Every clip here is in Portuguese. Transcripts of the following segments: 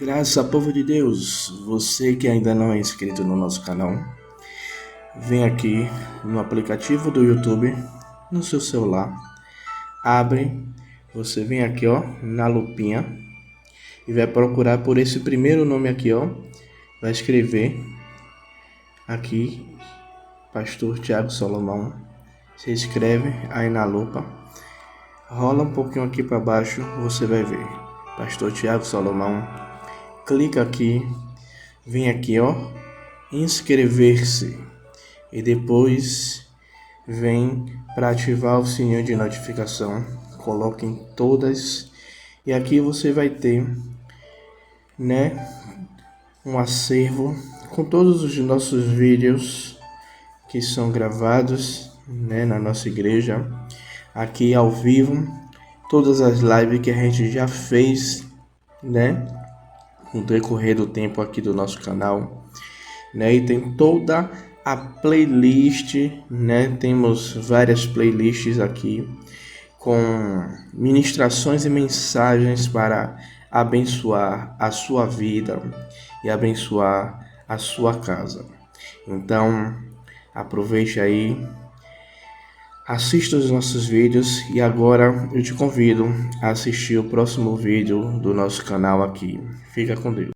Graça, povo de Deus, você que ainda não é inscrito no nosso canal, vem aqui no aplicativo do YouTube, no seu celular, abre, você vem aqui ó, na lupinha e vai procurar por esse primeiro nome aqui ó, vai escrever aqui, Pastor Tiago Salomão, se inscreve aí na lupa, rola um pouquinho aqui para baixo, você vai ver, Pastor Tiago Salomão, clica aqui, vem aqui ó, inscrever-se e depois vem para ativar o sininho de notificação, coloque em todas e aqui você vai ter, um acervo com todos os nossos vídeos que são gravados, na nossa igreja, aqui ao vivo, todas as lives que a gente já fez, no decorrer do tempo aqui do nosso canal, e tem toda a playlist, temos várias playlists aqui com ministrações e mensagens para abençoar a sua vida e abençoar a sua casa. Então, aproveite aí, assista os nossos vídeos e agora eu te convido a assistir o próximo vídeo do nosso canal aqui. Fica com Deus.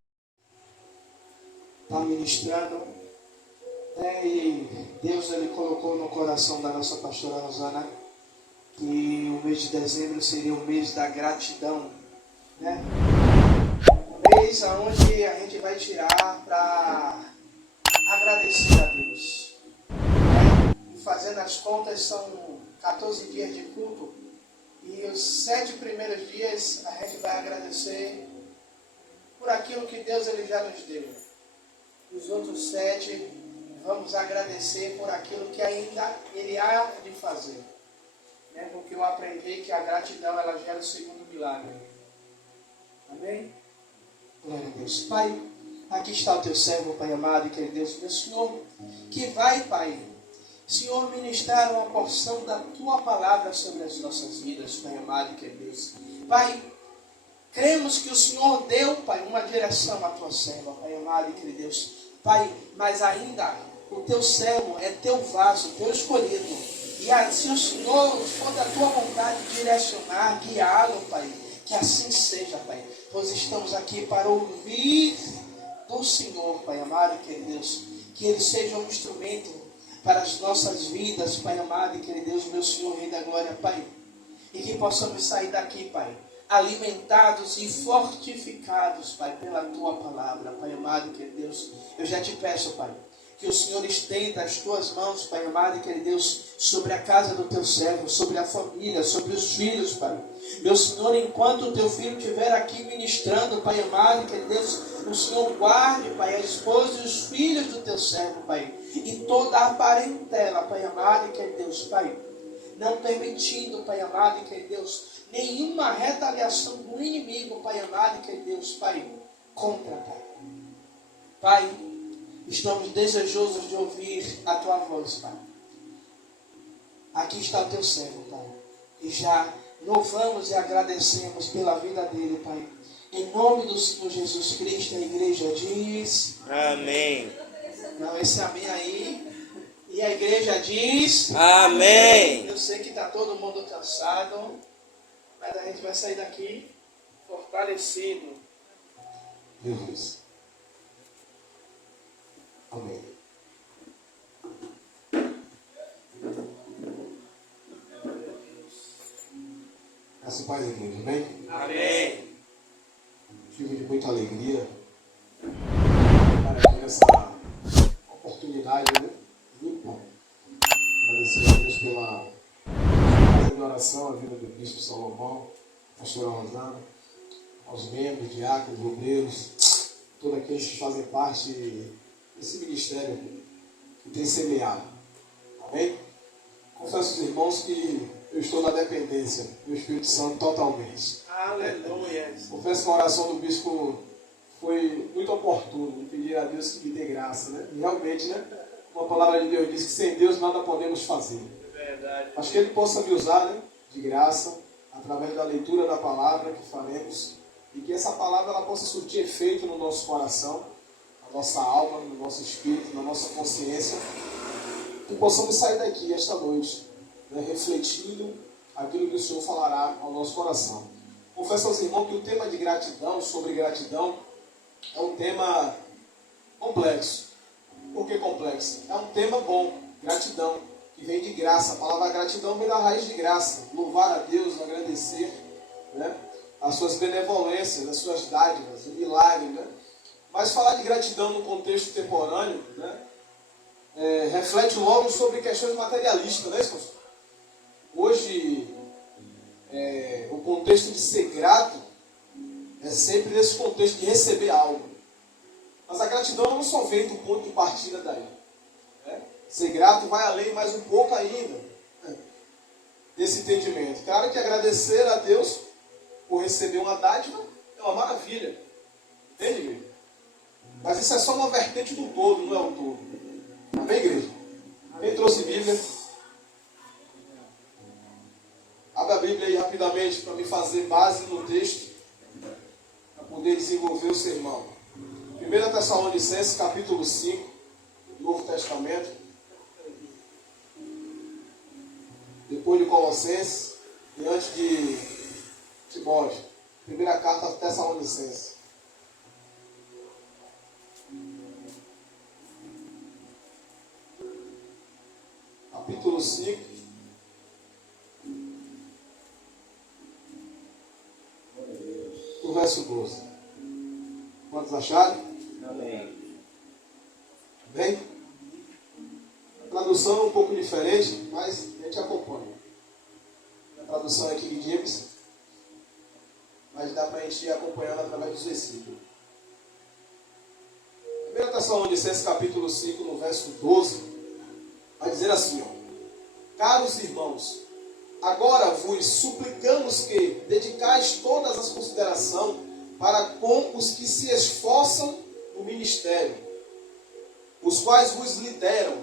Está ministrando, e Deus ele colocou no coração da nossa pastora Rosana que o mês de dezembro seria o mês da gratidão, um mês onde a gente vai tirar para agradecer a Deus, e fazendo as contas são 14 dias de culto e os 7 primeiros dias a gente vai agradecer por aquilo que Deus ele já nos deu. Os outros 7, vamos agradecer por aquilo que ainda Ele há de fazer. Porque eu aprendi que a gratidão, ela gera o segundo milagre. Amém? Glória a Deus. Pai, aqui está o teu servo, Pai amado e querido Deus, meu Senhor, que vai, Pai, Senhor, ministrar uma porção da Tua palavra sobre as nossas vidas, Pai amado e querido Deus. Pai, cremos que o Senhor deu, Pai, uma direção à Tua serva, Pai amado e querido Deus. Pai, mas ainda o Teu servo é Teu vaso, Teu escolhido. E assim o Senhor, for da Tua vontade, direcionar, guiá-lo, Pai. Que assim seja, Pai. Pois estamos aqui para ouvir do Senhor, Pai amado e querido Deus. Que Ele seja um instrumento para as nossas vidas, Pai amado e querido Deus, meu Senhor, Rei da Glória, Pai. E que possamos sair daqui, Pai, alimentados e fortificados, Pai, pela Tua palavra, Pai amado e querido Deus. Eu já te peço, Pai, que o Senhor estenda as Tuas mãos, Pai amado e querido Deus, sobre a casa do Teu servo, sobre a família, sobre os filhos, Pai. Meu Senhor, enquanto o Teu filho estiver aqui ministrando, Pai amado e querido Deus, o Senhor guarde, Pai, a esposa e os filhos do Teu servo, Pai, e toda a parentela, Pai amado e querido Deus, Pai, não permitindo, Pai amado e querido Deus, nenhuma retaliação do inimigo, Pai amado e querido Deus, Pai, contra, Pai. Pai, estamos desejosos de ouvir a Tua voz, Pai. Aqui está o Teu servo, Pai. E já louvamos e agradecemos pela vida dele, Pai. Em nome do Senhor Jesus Cristo, a igreja diz... Amém. Não, esse amém aí... E a igreja diz... Amém. Eu sei que está todo mundo cansado, mas a gente vai sair daqui fortalecido. Jesus. Amém. Essa paz, igreja, amém? Amém. Motivo de muita alegria para ter essa oportunidade, ímpar. Agradecer a Deus pela casa de oração, a vida do Bispo Salomão, pastora Rosana, aos membros, diáconos, obreiros, todos aqueles que fazem parte desse ministério que tem semeado. Amém? Confesso aos irmãos que eu estou na dependência do Espírito Santo totalmente. Aleluia. Confesso que a oração do bispo foi muito oportuna, de pedir a Deus que me dê graça, E realmente, uma palavra de Deus diz que sem Deus nada podemos fazer. É verdade. Acho que Ele possa me usar, de graça, através da leitura da palavra que faremos, e que essa palavra ela possa surtir efeito no nosso coração, na nossa alma, no nosso espírito, na nossa consciência, que possamos sair daqui esta noite, né, refletindo aquilo que o Senhor falará ao nosso coração. Confesso aos irmãos que o tema de gratidão, sobre gratidão, é um tema complexo. Por que complexo? É um tema bom, gratidão, que vem de graça. A palavra gratidão vem da raiz de graça. Louvar a Deus, agradecer, né, as suas benevolências, as suas dádivas, o milagre. Né? Mas falar de gratidão no contexto temporâneo, né, reflete logo sobre questões materialistas, né, pastor? Hoje, o contexto de ser grato é sempre nesse contexto de receber algo. Mas a gratidão não só vem do ponto de partida daí. Né? Ser grato vai além mais um pouco ainda, né, desse entendimento. Claro que agradecer a Deus por receber uma dádiva é uma maravilha. Entende, igreja? Mas isso é só uma vertente do todo, não é o todo. Amém, igreja? Quem trouxe Bíblia? Abre a Bíblia aí rapidamente para me fazer base no texto, para poder desenvolver o sermão. 1 Tessalonicenses, capítulo 5, Novo Testamento. Depois de Colossenses e antes de Timóteo. Primeira carta a Tessalonicenses. Capítulo 5. O verso 12. Quantos acharam? Amém. Bem? A tradução é um pouco diferente, mas a gente acompanha. A tradução é King James, mas dá para a gente ir acompanhando através dos versículos. 1 Tessalonicenses capítulo 5, no verso 12, vai dizer assim, ó: Caros irmãos, agora vos suplicamos que dedicais todas as considerações para com os que se esforçam no ministério, os quais vos lideram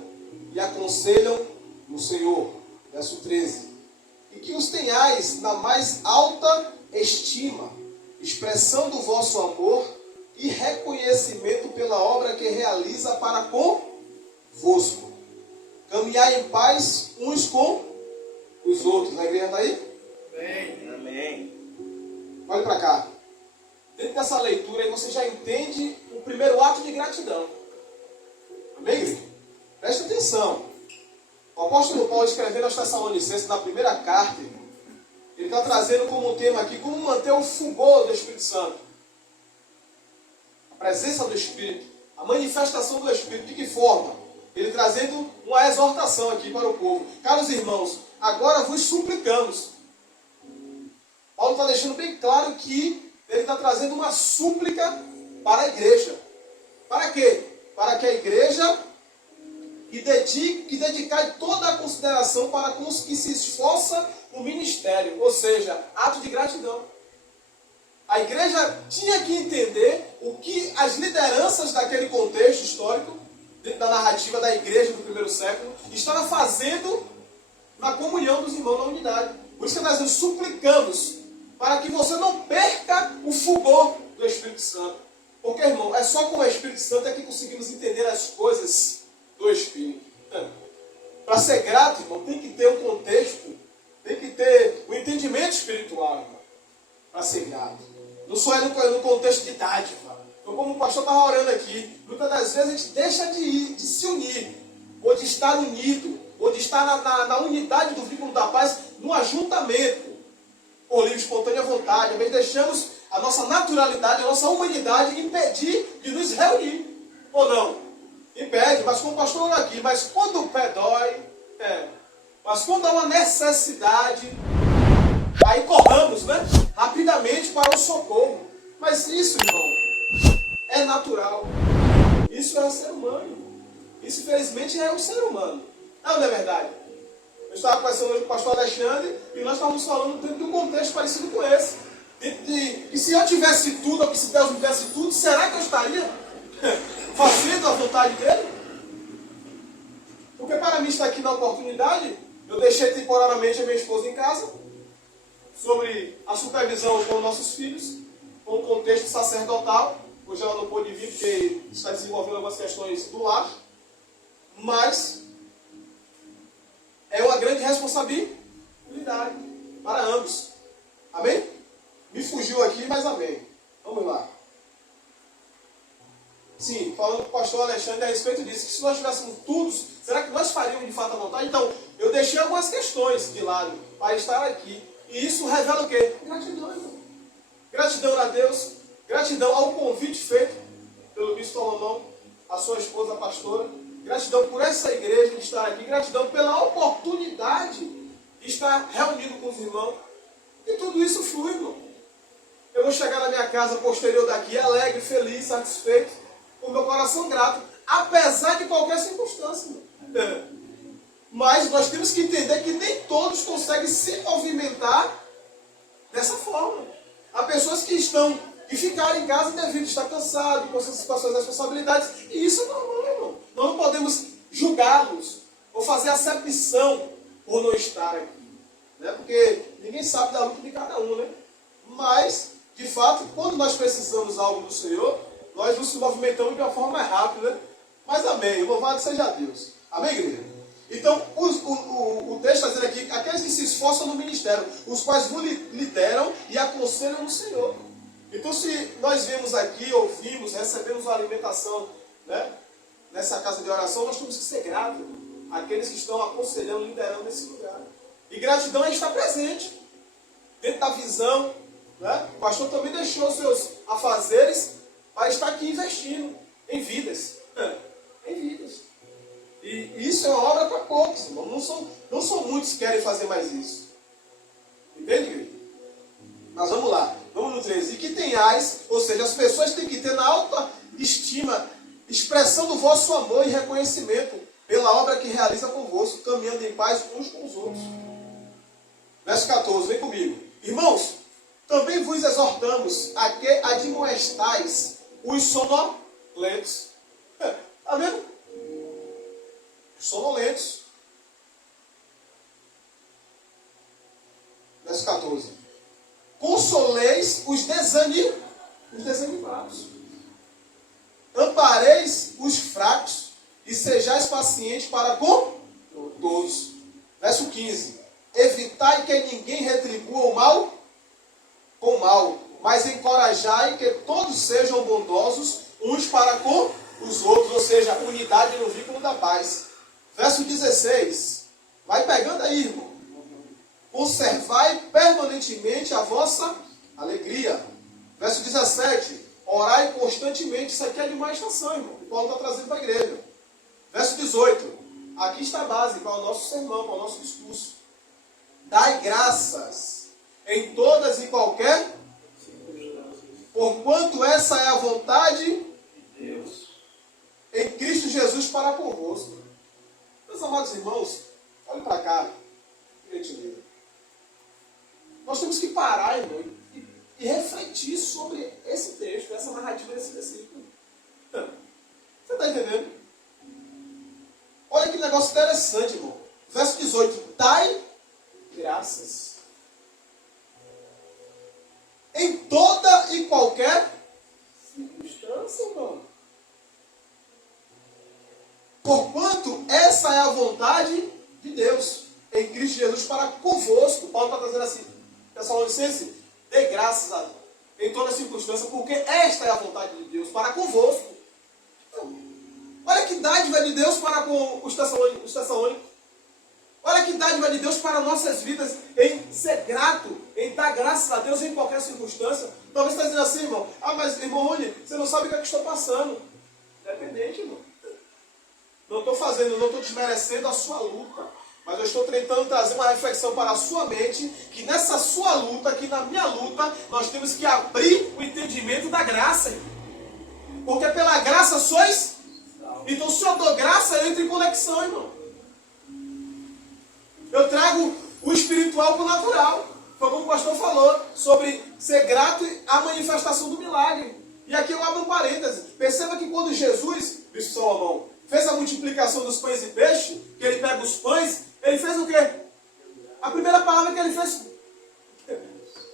e aconselham no Senhor. Verso 13. E que os tenhais na mais alta estima, expressão do vosso amor e reconhecimento pela obra que realiza para convosco. Caminhar em paz uns com os outros. A igreja está aí? Amém. Amém. Olhe para cá. Dentro dessa leitura aí você já entende o primeiro ato de gratidão. Amém, igreja? Presta atenção. O apóstolo Paulo, escrevendo aos Tessalonicenses na primeira carta, ele está trazendo como tema aqui como manter o fulgor do Espírito Santo. A presença do Espírito, a manifestação do Espírito. De que forma? Ele trazendo uma exortação aqui para o povo. Caros irmãos, agora vos suplicamos. Paulo está deixando bem claro que ele está trazendo uma súplica para a igreja. Para quê? Para que a igreja dedicar toda a consideração para com os que se esforçam no ministério. Ou seja, ato de gratidão. A igreja tinha que entender o que as lideranças daquele contexto histórico, dentro da narrativa da igreja do primeiro século, estavam fazendo na comunhão dos irmãos na unidade. Por isso que nós suplicamos para que você não perca o fulgor do Espírito Santo. Porque, irmão, é só com o Espírito Santo é que conseguimos entender as coisas do Espírito. Para ser grato, irmão, tem que ter um contexto, tem que ter um entendimento espiritual, irmão, para ser grato. Não só é no contexto de dádiva. Então, como o pastor estava orando aqui, muitas das vezes a gente deixa de se unir, ou de estar unido, ou de estar na unidade do vínculo da paz, no ajuntamento, por livre e espontânea vontade. Às vezes deixamos a nossa naturalidade, a nossa humanidade impedir de nos reunir. Ou não? Impede, mas como o pastor olha aqui, mas quando o pé dói, mas quando há uma necessidade, aí corramos, né? Rapidamente para o socorro. Mas isso, irmão, é natural. Isso é o ser humano. Isso, infelizmente, é o ser humano. Não é verdade? Eu estava conversando hoje com o pastor Alexandre e nós estávamos falando dentro de um contexto parecido com esse. E se eu tivesse tudo, ou que se Deus me desse tudo, será que eu estaria fazendo a vontade dele? Porque para mim estar aqui na oportunidade, eu deixei temporariamente a minha esposa em casa, sobre a supervisão com nossos filhos, com o contexto sacerdotal. Hoje ela não pôde vir porque está desenvolvendo algumas questões do lar. Mas é uma grande responsabilidade para ambos. Amém? Me fugiu aqui, mas amém. Vamos lá. Sim, falando com o pastor Alexandre a respeito disso, que se nós tivéssemos tudo, será que nós faríamos de fato a vontade? Então, eu deixei algumas questões de lado para estar aqui. E isso revela o quê? Gratidão, irmão. Gratidão a Deus, gratidão ao convite feito pelo bispo Salomão, a sua esposa, a pastora. Gratidão por essa igreja de estar aqui. Gratidão pela oportunidade de estar reunido com os irmãos. E tudo isso flui, irmão. Eu vou chegar na minha casa posterior daqui, alegre, feliz, satisfeito, com meu coração grato, apesar de qualquer circunstância. Mas nós temos que entender que nem todos conseguem se movimentar dessa forma. Há pessoas que ficaram em casa devido a estar cansado, com suas responsabilidades, e isso é normal, irmão. Nós não podemos julgá-los ou fazer acepção por não estar aqui. Né? Porque ninguém sabe da luta de cada um, né? Mas, de fato, quando nós precisamos algo do Senhor, nós nos movimentamos de uma forma mais rápida, né? Mas amém, louvado seja Deus. Amém, igreja? Então, o texto está dizendo aqui, aqueles que se esforçam no ministério, os quais vos lideram e aconselham no Senhor. Então, se nós vemos aqui, ouvimos, recebemos uma alimentação, né, nessa casa de oração, nós temos que ser gratos àqueles que estão aconselhando, liderando nesse lugar. E gratidão é estar presente, dentro da visão. Né? O pastor também deixou os seus afazeres para estar aqui investindo em vidas. Em vidas. E isso é uma obra para poucos, irmão. Não são muitos que querem fazer mais isso. Entende, igreja? Mas vamos lá. Vamos no 13. E que tenhais, ou seja, as pessoas têm que ter na alta estima, expressão do vosso amor e reconhecimento pela obra que realiza convosco, caminhando em paz uns com os outros. Verso 14, vem comigo. Irmãos, também vos exortamos a que admoestais os sonolentos. Está vendo? Sonolentos. Verso 14. Consoleis os desanimados. Ampareis os fracos e sejais pacientes para com todos. Verso 15. Evitai que ninguém retribua o mal com mal, mas encorajai que todos sejam bondosos uns para com os outros, ou seja, unidade no vínculo da paz. Verso 16. Vai pegando aí, irmão. Conservai permanentemente a vossa alegria. Verso 17. Orai constantemente. Isso aqui é de uma estação, irmão. O Paulo está trazendo para a igreja. Verso 18. Aqui está a base para o nosso sermão, para o nosso discurso. Dai graças em todas e qualquer circunstâncias, porquanto essa é a vontade de Deus em Cristo Jesus para convosco. Meus amados irmãos, olhem para cá, gentileza. Nós temos que parar, irmão, e refletir sobre esse texto, essa narrativa desse versículo. Você está entendendo? Olha que negócio interessante, irmão. Verso 18. Dai graças em toda e qualquer circunstância, irmão. Porquanto essa é a vontade de Deus em Cristo Jesus para convosco. Paulo está trazendo assim, Tessalonicenses, dê graças a Deus em toda circunstância, porque esta é a vontade de Deus para convosco. Então, olha que dádiva de Deus para com os Tessalônicos. Olha que dádiva de Deus para nossas vidas em ser grato, em dar graças a Deus em qualquer circunstância. Talvez você está dizendo assim, irmão, mas irmão Rony, você não sabe o que é que estou passando. Independente, irmão. Não estou desmerecendo a sua luta, mas eu estou tentando trazer uma reflexão para a sua mente, que nessa sua luta, que na minha luta, nós temos que abrir o entendimento da graça. Porque pela graça sois. Então se eu dou graça, eu entro em conexão, irmão. Eu trago o espiritual para o natural. Foi como o pastor falou, sobre ser grato à manifestação do milagre. E aqui eu abro um parêntese. Perceba que quando Jesus, bispo Salomão, fez a multiplicação dos pães e peixes, que ele pega os pães, ele fez o quê? A primeira palavra que ele fez,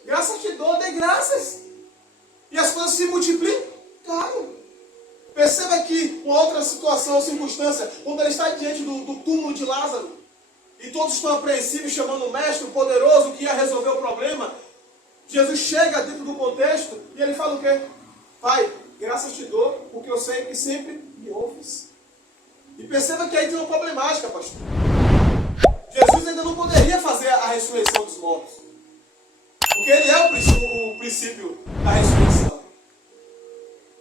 graças te dou, dê graças. E as coisas se multiplicaram. Perceba que uma outra situação ou circunstância, quando ele está diante do túmulo de Lázaro, e todos estão apreensivos, chamando o mestre, o poderoso, que ia resolver o problema, Jesus chega dentro do contexto e ele fala o quê? Pai, graças te dou, porque eu sei que sempre me ouves. E perceba que aí tem uma problemática, pastor. Jesus ainda não poderia fazer a ressurreição dos mortos. Porque ele é o princípio da ressurreição.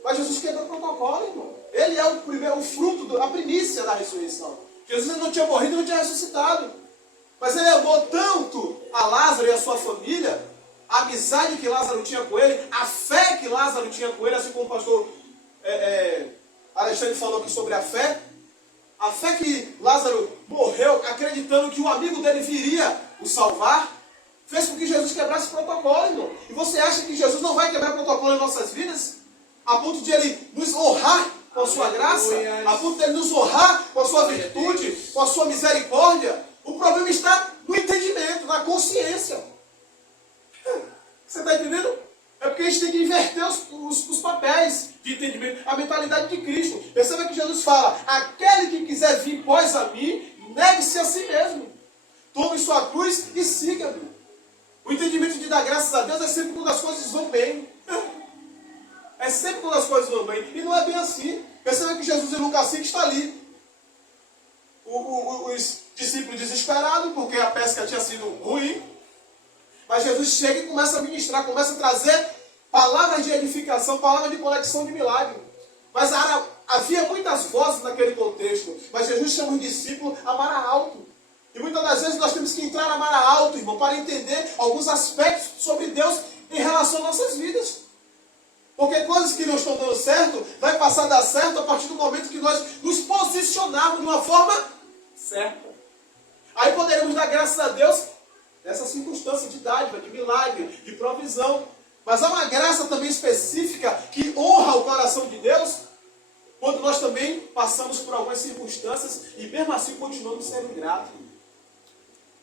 Mas Jesus quebrou o protocolo, irmão. Ele é o fruto, a primícia da ressurreição. Jesus ainda não tinha morrido e não tinha ressuscitado. Mas ele amou tanto a Lázaro e a sua família, a amizade que Lázaro tinha com ele, a fé que Lázaro tinha com ele, assim como o pastor Alexandre falou aqui sobre a fé que Lázaro morreu acreditando que o amigo dele viria o salvar, fez com que Jesus quebrasse o protocolo, irmão. E você acha que Jesus não vai quebrar o protocolo em nossas vidas? A ponto de ele nos honrar com a sua graça, a ponto de ele nos honrar com a sua virtude, com a sua misericórdia. O problema está no entendimento, na consciência. Você está entendendo? É porque a gente tem que inverter os papéis de entendimento, a mentalidade de Cristo. Perceba que Jesus fala, aquele que quiser vir após a mim, negue-se a si mesmo. Tome sua cruz e siga-me. O entendimento de dar graças a Deus é sempre quando as coisas vão bem. É sempre quando as coisas vão bem. E não é bem assim. Perceba que Jesus em Lucas 5 está ali. Os discípulos desesperados, porque a pesca tinha sido ruim. Mas Jesus chega e começa a ministrar, começa a trazer palavras de edificação, palavras de conexão de milagre. Mas havia muitas vozes naquele contexto. Mas Jesus chama os discípulos a mar alto. E muitas das vezes nós temos que entrar a mar alto, irmão, para entender alguns aspectos sobre Deus em relação às nossas vidas. Porque coisas que não estão dando certo, vai passar a dar certo a partir do momento que nós nos posicionarmos de uma forma certa. Aí poderemos dar graças a Deus nessa circunstância de dádiva, de milagre, de provisão. Mas há uma graça também específica que honra o coração de Deus quando nós também passamos por algumas circunstâncias e mesmo assim continuamos sendo gratos.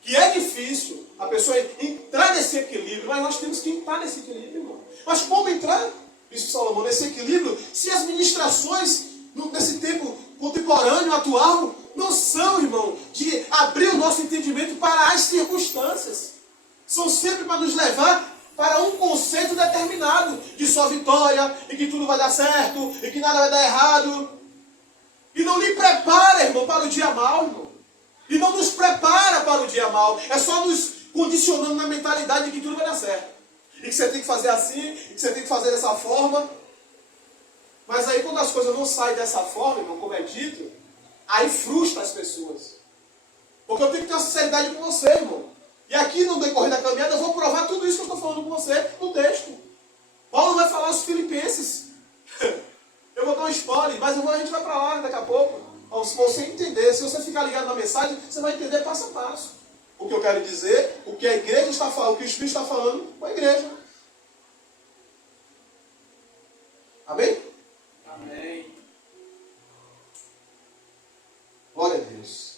Que é difícil a pessoa entrar nesse equilíbrio, mas nós temos que entrar nesse equilíbrio, irmão. Mas como entrar, Bispo Salomão, nesse equilíbrio, se as ministrações nesse tempo contemporâneo, atual, não são, irmão, de abrir o nosso entendimento para as circunstâncias. São sempre para nos levar para um conceito determinado de só vitória, e que tudo vai dar certo, e que nada vai dar errado. E não lhe prepara, irmão, para o dia mau, irmão. E não nos prepara para o dia mau. É só nos condicionando na mentalidade de que tudo vai dar certo. E que você tem que fazer assim, e que você tem que fazer dessa forma. Mas aí quando as coisas não saem dessa forma, irmão, como é dito, aí frustra as pessoas. Porque eu tenho que ter uma sinceridade com você, irmão. E aqui no decorrer da caminhada eu vou provar tudo isso que eu estou falando com você no texto. Paulo vai falar aos Filipenses. Eu vou dar um spoiler, mas a gente vai para lá daqui a pouco. Se você entender, se você ficar ligado na mensagem, você vai entender passo a passo. O que eu quero dizer, o que a igreja está falando, o que o Espírito está falando com a igreja. Amém? Amém. Glória a Deus.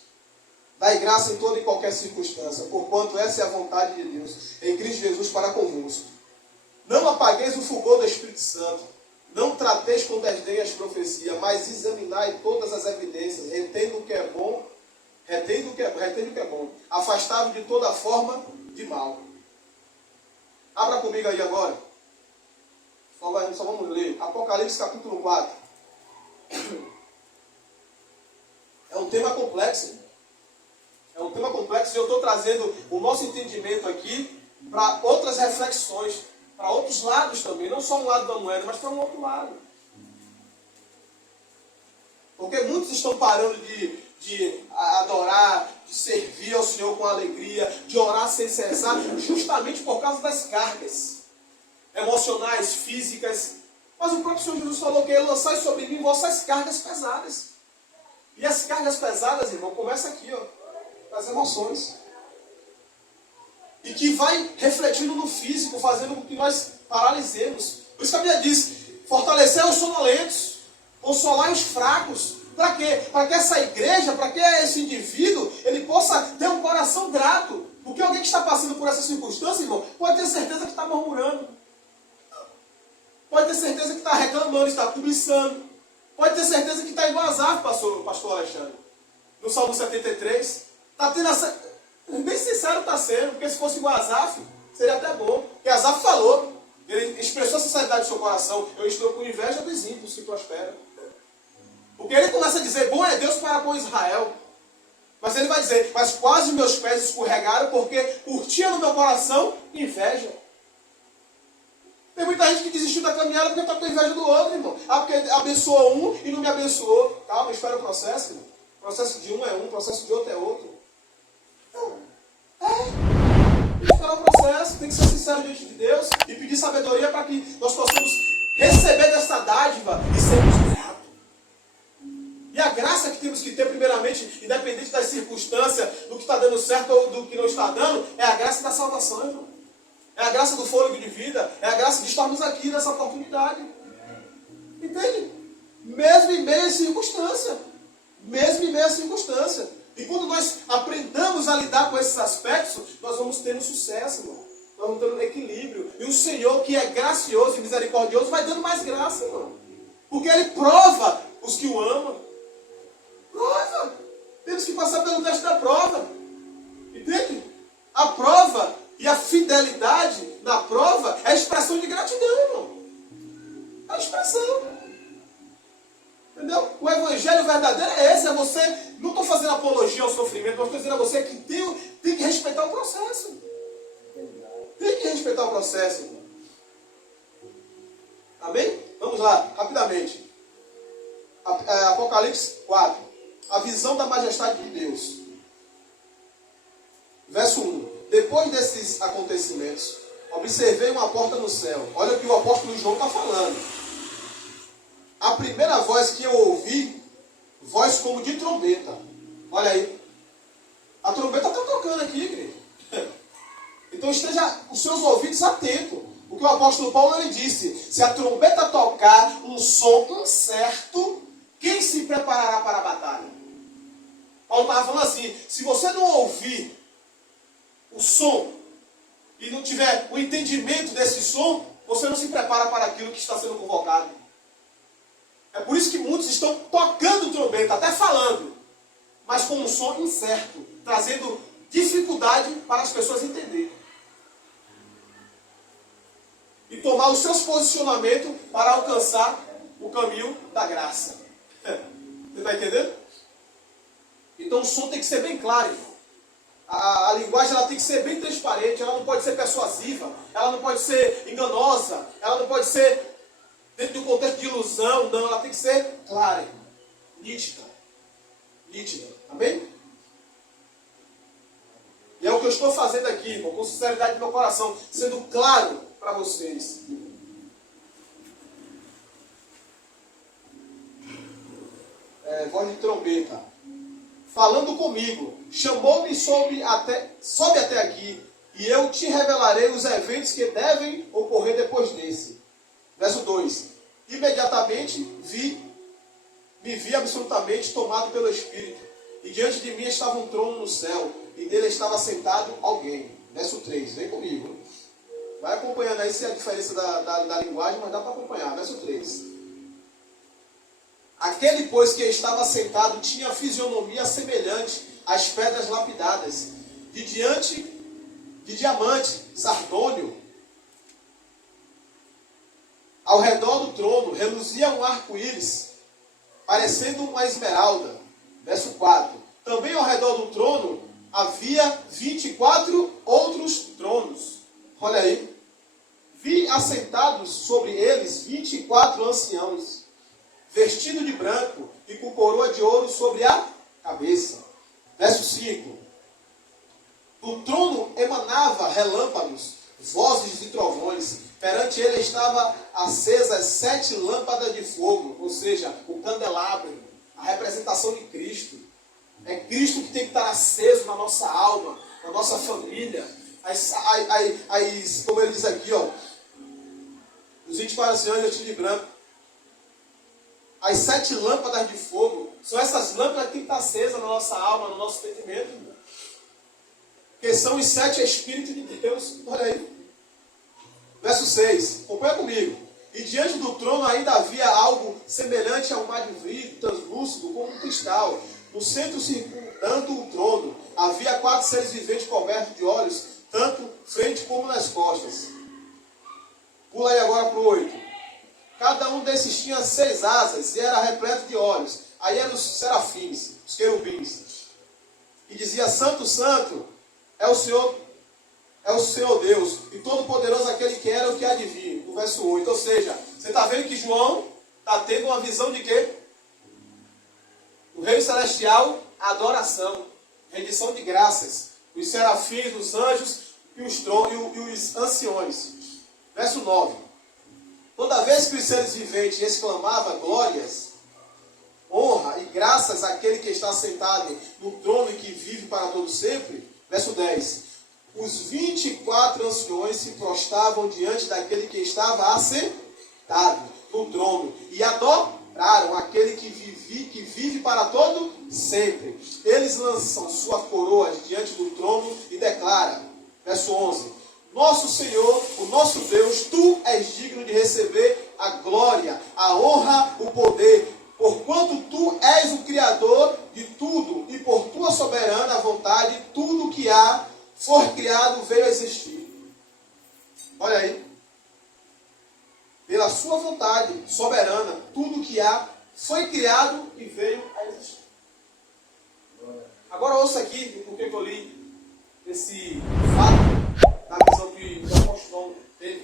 Dai graça em toda e qualquer circunstância, porquanto essa é a vontade de Deus, em Cristo Jesus para convosco. Não apagueis o fulgor do Espírito Santo. Não trateis com desdém as profecias, mas examinai todas as evidências, retendo o que é bom, retendo o que é bom, afastado de toda forma de mal. Abra comigo aí agora. Só vamos ler. Apocalipse capítulo 4. É um tema complexo. É um tema complexo e eu estou trazendo o nosso entendimento aqui para outras reflexões, para outros lados também, não só um lado da moeda, mas para um outro lado. Porque muitos estão parando de adorar, de servir ao Senhor com alegria, de orar sem cessar, justamente por causa das cargas emocionais, físicas. Mas o próprio Senhor Jesus falou que ele lançai sobre mim vossas cargas pesadas. E as cargas pesadas, irmão, começa aqui, ó, nas emoções. E que vai refletindo no físico, fazendo com que nós paralisemos. Por isso que a Bíblia diz, fortalecer os sonolentos, consolar os fracos. Para quê? Para que essa igreja, para que esse indivíduo, ele possa ter um coração grato. Porque alguém que está passando por essa circunstância, irmão, pode ter certeza que está murmurando. Pode ter certeza que está reclamando, está cobiçando. Pode ter certeza que está igual a Asaf, pastor Alexandre. No Salmo 73. Está tendo essa... Bem sincero está sendo, porque se fosse igual a Asaf, seria até bom. Porque Asaf falou, ele expressou a sinceridade do seu coração. Eu estou com inveja dos ímpios que prosperam. Porque ele começa a dizer, bom é Deus para com Israel. Mas ele vai dizer, mas quase meus pés escorregaram porque curtia no meu coração inveja. Tem muita gente que desistiu da caminhada porque está com inveja do outro, irmão. Ah, porque abençoou um e não me abençoou. Calma, espera o processo, irmão. O processo de um é um, o processo de outro é outro. Então, tem que esperar o processo, tem que ser sincero diante de Deus e pedir sabedoria para que nós possamos receber dessa dádiva e sermos gratos. E a graça que temos que ter, primeiramente, independente das circunstâncias, do que está dando certo ou do que não está dando, é a graça da salvação, irmão. É a graça do fôlego de vida, é a graça de estarmos aqui nessa oportunidade. Entende? Mesmo em meio à circunstância. Mesmo em meio à circunstância. E quando nós aprendamos a lidar com esses aspectos, nós vamos tendo sucesso, irmão. Nós vamos tendo equilíbrio. E o Senhor, que é gracioso e misericordioso, vai dando mais graça, irmão. Porque Ele prova os que o amam. Prova. Temos que passar pelo teste da prova. Entende? A prova e a fidelidade na prova é a expressão de gratidão, irmão. É a expressão. Entendeu? O evangelho verdadeiro é esse. É você... Não estou fazendo apologia ao sofrimento, mas estou dizendo a você que tem que respeitar o processo. Tem que respeitar o processo, irmão. Amém? Vamos lá, rapidamente. Apocalipse 4. A visão da majestade de Deus. Verso 1. Depois desses acontecimentos, observei uma porta no céu. Olha o que o apóstolo João está falando. A primeira voz que eu ouvi, voz como de trombeta. Olha aí. A trombeta está tocando aqui, igreja. Então esteja os seus ouvidos atentos. O que o apóstolo Paulo ele disse. Se a trombeta tocar um som incerto, quem se preparará para a batalha? Paulo estava falando assim, se você não ouvir o som e não tiver o entendimento desse som, você não se prepara para aquilo que está sendo convocado. É por isso que muitos estão tocando trombeta, até falando, mas com um som incerto, trazendo dificuldade para as pessoas entenderem. E tomar os seus posicionamentos para alcançar o caminho da graça. Você está entendendo? Então o som tem que ser bem claro, irmão. A linguagem ela tem que ser bem transparente, ela não pode ser persuasiva, ela não pode ser enganosa, ela não pode ser dentro de um contexto de ilusão, não, ela tem que ser clara, irmão. Nítida. Nítida. Amém? E é o que eu estou fazendo aqui, irmão, com sinceridade do meu coração, sendo claro para vocês. Voz de trombeta. Falando comigo, chamou-me sobe até aqui, e eu te revelarei os eventos que devem ocorrer depois desse. Verso 2. Imediatamente me vi absolutamente tomado pelo Espírito, e diante de mim estava um trono no céu, e nele estava sentado alguém. Verso 3, vem comigo. Vai acompanhando aí se é a diferença da linguagem, mas dá para acompanhar. Verso 3. Aquele, pois, que estava sentado tinha fisionomia semelhante às pedras lapidadas, de diamante, sardônio. Ao redor do trono reluzia um arco-íris, parecendo uma esmeralda. Verso 4. Também ao redor do trono havia 24 outros tronos. Olha aí. Vi assentados sobre eles 24 anciãos, vestido de branco e com coroa de ouro sobre a cabeça. Verso 5. Do trono emanava relâmpagos, vozes de trovões. Perante ele estava acesas 7 lâmpadas de fogo, ou seja, o candelabro, a representação de Cristo. É Cristo que tem que estar aceso na nossa alma, na nossa família. Como ele diz aqui, ó, os 24 anciãos vestidos de branco. As 7 lâmpadas de fogo, são essas lâmpadas que tem que estar acesas na nossa alma, no nosso entendimento, irmão. Que são os 7 Espíritos de Deus. Olha aí. Verso 6. Acompanha comigo. E diante do trono ainda havia algo semelhante a um mar de vidro translúcido como um cristal. No centro, circundando o trono, havia 4 seres viventes cobertos de olhos, tanto frente como nas costas. Pula aí agora para o 8. Cada um desses tinha 6 asas e era repleto de olhos. Aí eram os serafins, os querubins. E dizia: Santo, Santo, é o Senhor Deus, e todo-poderoso aquele que era o que há de vir. No verso 8. Ou seja, você está vendo que João está tendo uma visão de quê? O reino celestial, adoração, rendição de graças. Os serafins, os anjos e os anciões. Verso 9. Toda vez que os seres viventes exclamavam glórias, honra e graças àquele que está sentado no trono e que vive para todo sempre. Verso 10. Os 24 anciões se prostravam diante daquele que estava assentado no trono e adoraram aquele que vive para todo sempre. Eles lançam sua coroa diante do trono e declaram, verso 11, nosso Senhor, o nosso Deus, tu és digno de receber a glória, a honra, o poder, porquanto tu és o Criador de tudo e por tua soberana vontade tudo que for criado veio a existir. Olha aí. Pela sua vontade soberana, tudo que foi criado e veio a existir. Agora ouça aqui porque eu li esse fato da visão que o apóstolo João teve.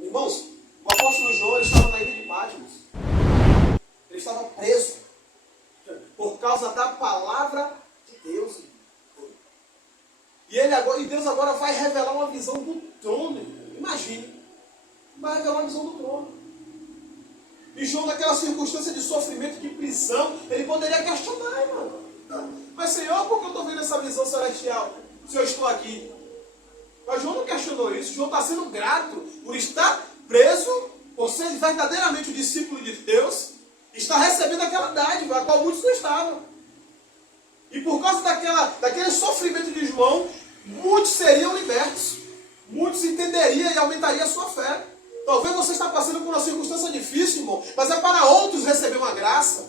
Irmãos, o apóstolo João estava na ilha de Patmos. Ele estava preso por causa da palavra de Deus. E Deus agora vai revelar uma visão do trono. Imagine. Vai revelar uma visão do trono. E João, naquela circunstância de sofrimento, de prisão, ele poderia questionar, irmão. Mas Senhor, por que eu estou vendo essa visão celestial? Se eu estou aqui. Mas João não questionou isso. João está sendo grato por estar preso, por ser verdadeiramente o discípulo de Deus, está recebendo aquela dádiva, a qual muitos não estavam. E por causa daquele sofrimento de João, muitos seriam libertos. Muitos entenderiam e aumentariam a sua fé. Talvez você está passando por uma circunstância difícil, irmão, mas é para outros receber uma graça.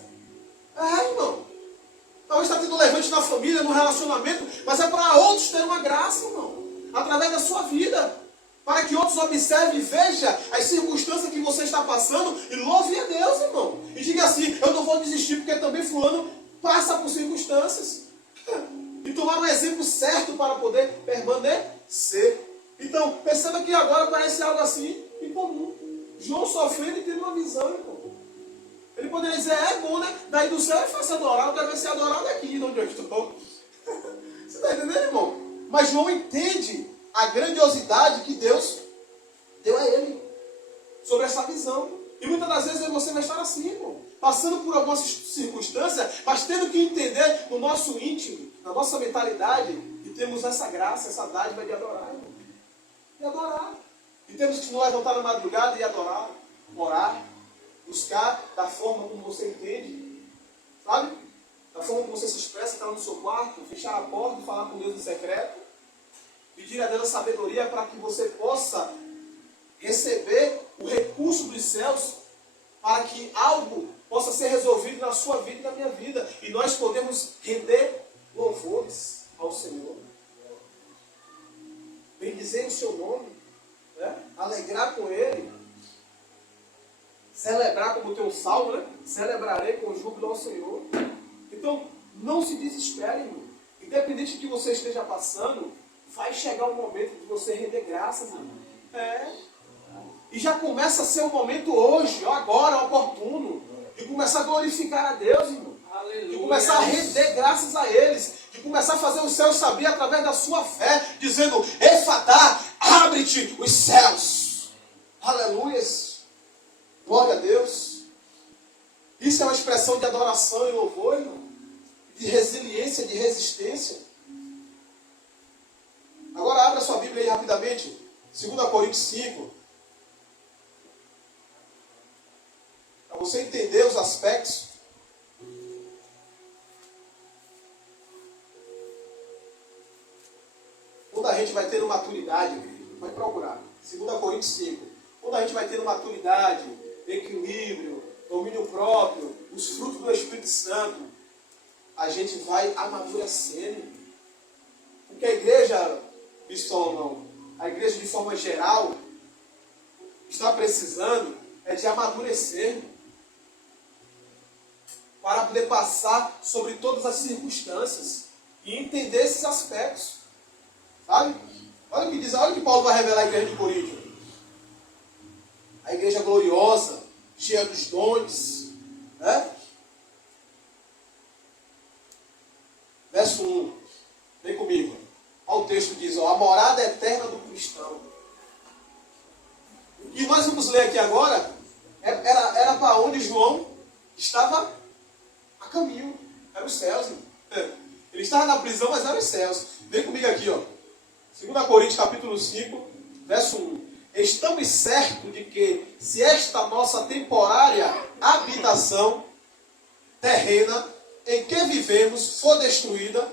Irmão. Talvez está tendo um levante na família, no relacionamento, mas é para outros ter uma graça, irmão. Através da sua vida. Para que outros observem e vejam as circunstâncias que você está passando e louve a Deus, irmão. E diga assim, eu não vou desistir porque também fulano passa por circunstâncias. E tomar um exemplo certo para poder permanecer. Então, perceba que agora parece algo assim incomum. João sofrendo e tendo uma visão, irmão. Ele poderia dizer, é bom, né? Daí do céu é fácil adorar, eu quero ver ser adorado aqui, de onde eu estou. Você está entendendo, irmão? Mas João entende a grandiosidade que Deus deu a ele sobre essa visão. E muitas das vezes você vai estar assim, irmão, passando por algumas circunstâncias, mas tendo que entender no nosso íntimo, na nossa mentalidade, que temos essa graça, essa dádiva de adorar, irmão. De adorar. E temos que nos levantar na madrugada e adorar, orar, buscar da forma como você entende, sabe? Da forma como você se expressa, entrar no seu quarto, fechar a porta e falar com Deus em secreto. Pedir a Deus sabedoria para que você possa receber o recurso dos céus para que algo possa ser resolvido na sua vida e na minha vida. E nós podemos render louvores ao Senhor. Bendizer o seu nome, né? Alegrar com Ele. Celebrar, como tem um salmo, né? Celebrarei com júbilo ao Senhor. Então, não se desespere, irmão. Independente do que você esteja passando, vai chegar o momento de você render graças, irmão. E já começa a ser o momento hoje, agora, oportuno, de começar a glorificar a Deus, irmão. Aleluia. De começar a render graças a eles. De começar a fazer os céus saber através da sua fé, dizendo, Efatá, abre-te os céus. Aleluias. Glória a Deus. Isso é uma expressão de adoração e louvor, irmão. De resiliência, de resistência. Agora abra sua Bíblia aí rapidamente. 2 Coríntios 5. Para você entender os aspectos. Quando a gente vai ter maturidade, vai procurar. 2 Coríntios 5. quando a gente vai tendo maturidade, equilíbrio, domínio próprio, os frutos do Espírito Santo, a gente vai amadurecendo. Porque a igreja, não, a igreja de forma geral, está precisando de amadurecer para poder passar sobre todas as circunstâncias e entender esses aspectos. Sabe? Olha o que diz, olha o que Paulo vai revelar à igreja de Corinto. A igreja gloriosa, cheia dos dons. Né? Verso 1. Vem comigo. Olha o texto que diz, ó, a morada eterna do cristão. E nós vamos ler aqui agora, era para onde João estava a caminho. Era os céus. Ele estava na prisão, mas era os céus. Vem comigo aqui, ó. 2 Coríntios capítulo 5, verso 1. Estamos certos de que se esta nossa temporária habitação terrena em que vivemos for destruída,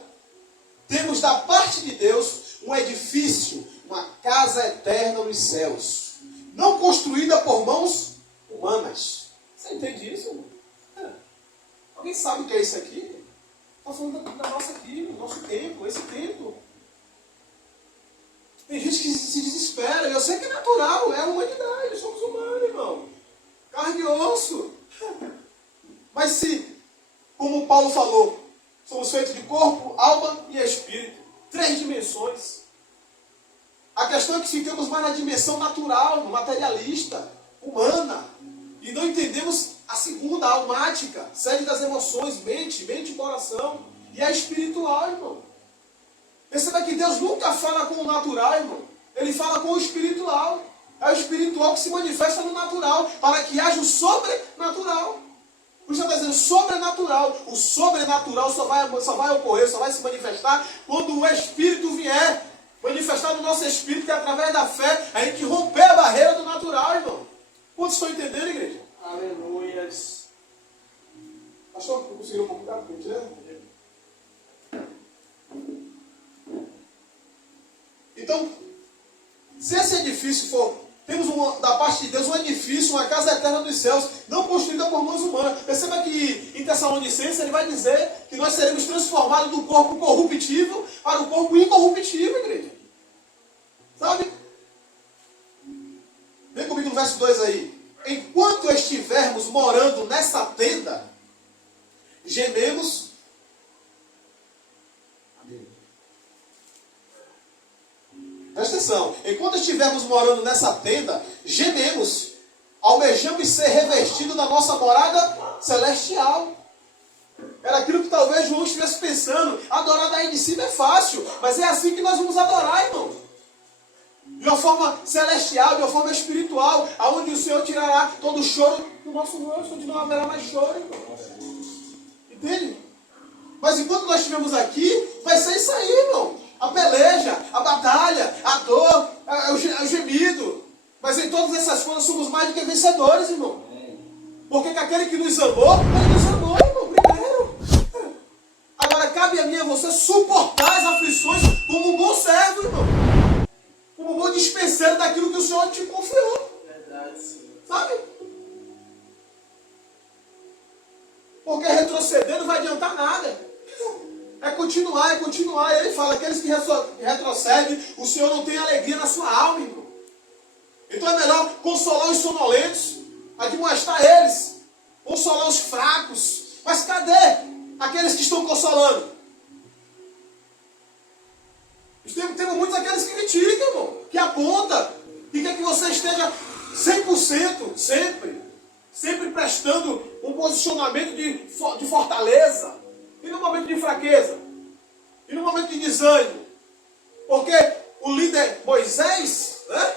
temos da parte de Deus um edifício, uma casa eterna nos céus, não construída por mãos humanas. Você entende isso? Alguém sabe o que é isso aqui? Está falando da nossa vida, do nosso tempo, esse tempo. Tem gente que se desespera. Eu sei que é natural, é a humanidade, somos humanos, irmão. Carne e osso. Mas se, como Paulo falou, somos feitos de corpo, alma e espírito. 3 dimensões. A questão é que ficamos mais na dimensão natural, materialista, humana. E não entendemos a segunda, a almática, sede das emoções, mente e coração. E a espiritual, irmão. Perceba que Deus nunca fala com o natural, irmão. Ele fala com o espiritual. É o espiritual que se manifesta no natural, para que haja o sobrenatural. Por isso está dizendo sobrenatural. O sobrenatural só vai ocorrer, só vai se manifestar quando o Espírito vier manifestar no nosso espírito, que é através da fé a gente romper a barreira do natural, irmão. Quantos estão entendendo, igreja? Aleluias. Pastor, conseguiram um pouco da frente, né? Então, se esse edifício for, temos da parte de Deus um edifício, uma casa eterna dos céus, não construída por mãos humanas. Perceba que em Tessalonicenses ele vai dizer que nós seremos transformados do corpo corruptível para o corpo incorruptível, igreja. Sabe? Vem comigo no verso 2 aí. Enquanto estivermos morando nessa tenda, gememos. Presta atenção. Enquanto estivermos morando nessa tenda, gememos, almejamos ser revestidos da nossa morada celestial. Era aquilo que talvez João estivesse pensando. Adorar daí de cima é fácil, mas é assim que nós vamos adorar, irmão. De uma forma celestial, de uma forma espiritual, aonde o Senhor tirará todo o choro do nosso rosto, onde não haverá mais choro, irmão. Entende? Mas enquanto nós estivermos aqui, vai ser isso aí, irmão. A peleja, a batalha, a dor, o gemido. Mas em todas essas coisas somos mais do que vencedores, irmão. Porque aquele que nos amou, ele nos amou, irmão, primeiro. Agora cabe a mim e a você suportar as aflições como um bom servo, irmão. Como um bom dispenseiro daquilo que o Senhor te confiou. Verdade, sim. Sabe? Porque retroceder não vai adiantar nada. É continuar, é continuar. E ele fala, aqueles que retrocedem, o Senhor não tem alegria na sua alma, irmão. Então é melhor consolar os sonolentos, admoestar eles, consolar os fracos. Mas cadê aqueles que estão consolando? Temos muitos aqueles que criticam, irmão, que apontam, que quer que você esteja 100%, sempre prestando um posicionamento de fortaleza. E no momento de fraqueza? E no momento de desânimo? Porque o líder Moisés, né?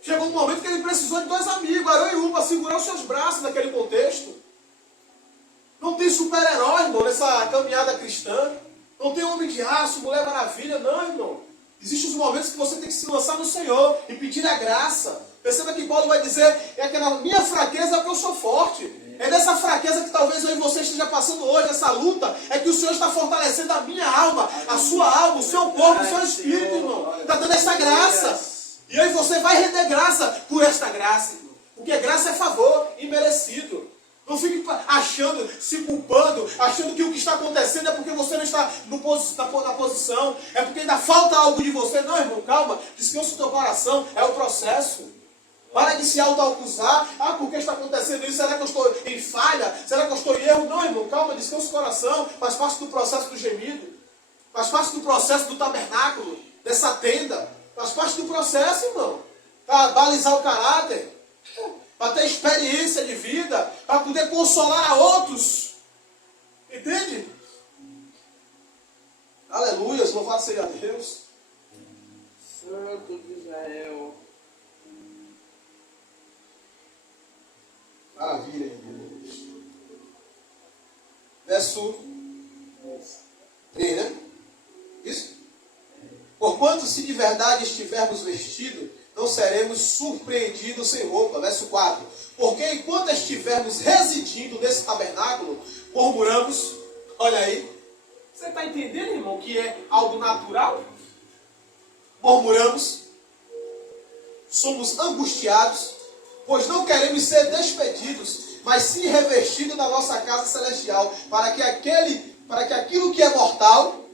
Chegou um momento que ele precisou de 2 amigos, Arão e Ur, para segurar os seus braços naquele contexto. Não tem super-herói, irmão, nessa caminhada cristã. Não tem homem de aço, mulher maravilha, não, irmão. Existem os momentos que você tem que se lançar no Senhor e pedir a graça. Perceba que Paulo vai dizer, é que na minha fraqueza é que eu sou forte. É nessa fraqueza que talvez eu e você esteja passando hoje, essa luta, é que o Senhor está fortalecendo a minha alma, a sua alma, o seu corpo, o seu espírito, irmão. Está dando essa graça. E aí você vai render graça por esta graça, irmão. Porque graça é favor imerecido. Não fique achando, se culpando, achando que o que está acontecendo é porque você não está na posição, é porque ainda falta algo de você. Não, irmão, calma, descansa o teu coração, é o processo. Para de se auto-acusar. Ah, por que está acontecendo isso? Será que eu estou em falha? Será que eu estou em erro? Não, irmão, calma, descansa o coração. Faz parte do processo do gemido. Faz parte do processo do tabernáculo, dessa tenda. Faz parte do processo, irmão. Para balizar o caráter. Para ter experiência de vida. Para poder consolar a outros. Entende? Aleluia, louvado seja Deus. Santo de Israel. Maravilha, Deus. Verso 3, né? Isso? Porquanto se de verdade estivermos vestidos, não seremos surpreendidos sem roupa. Verso 4. Porque enquanto estivermos residindo nesse tabernáculo, murmuramos. Olha aí. Você está entendendo, irmão, que é algo natural? Murmuramos. Somos angustiados. Pois não queremos ser despedidos, mas sim revestidos da nossa casa celestial, para que aquilo que é mortal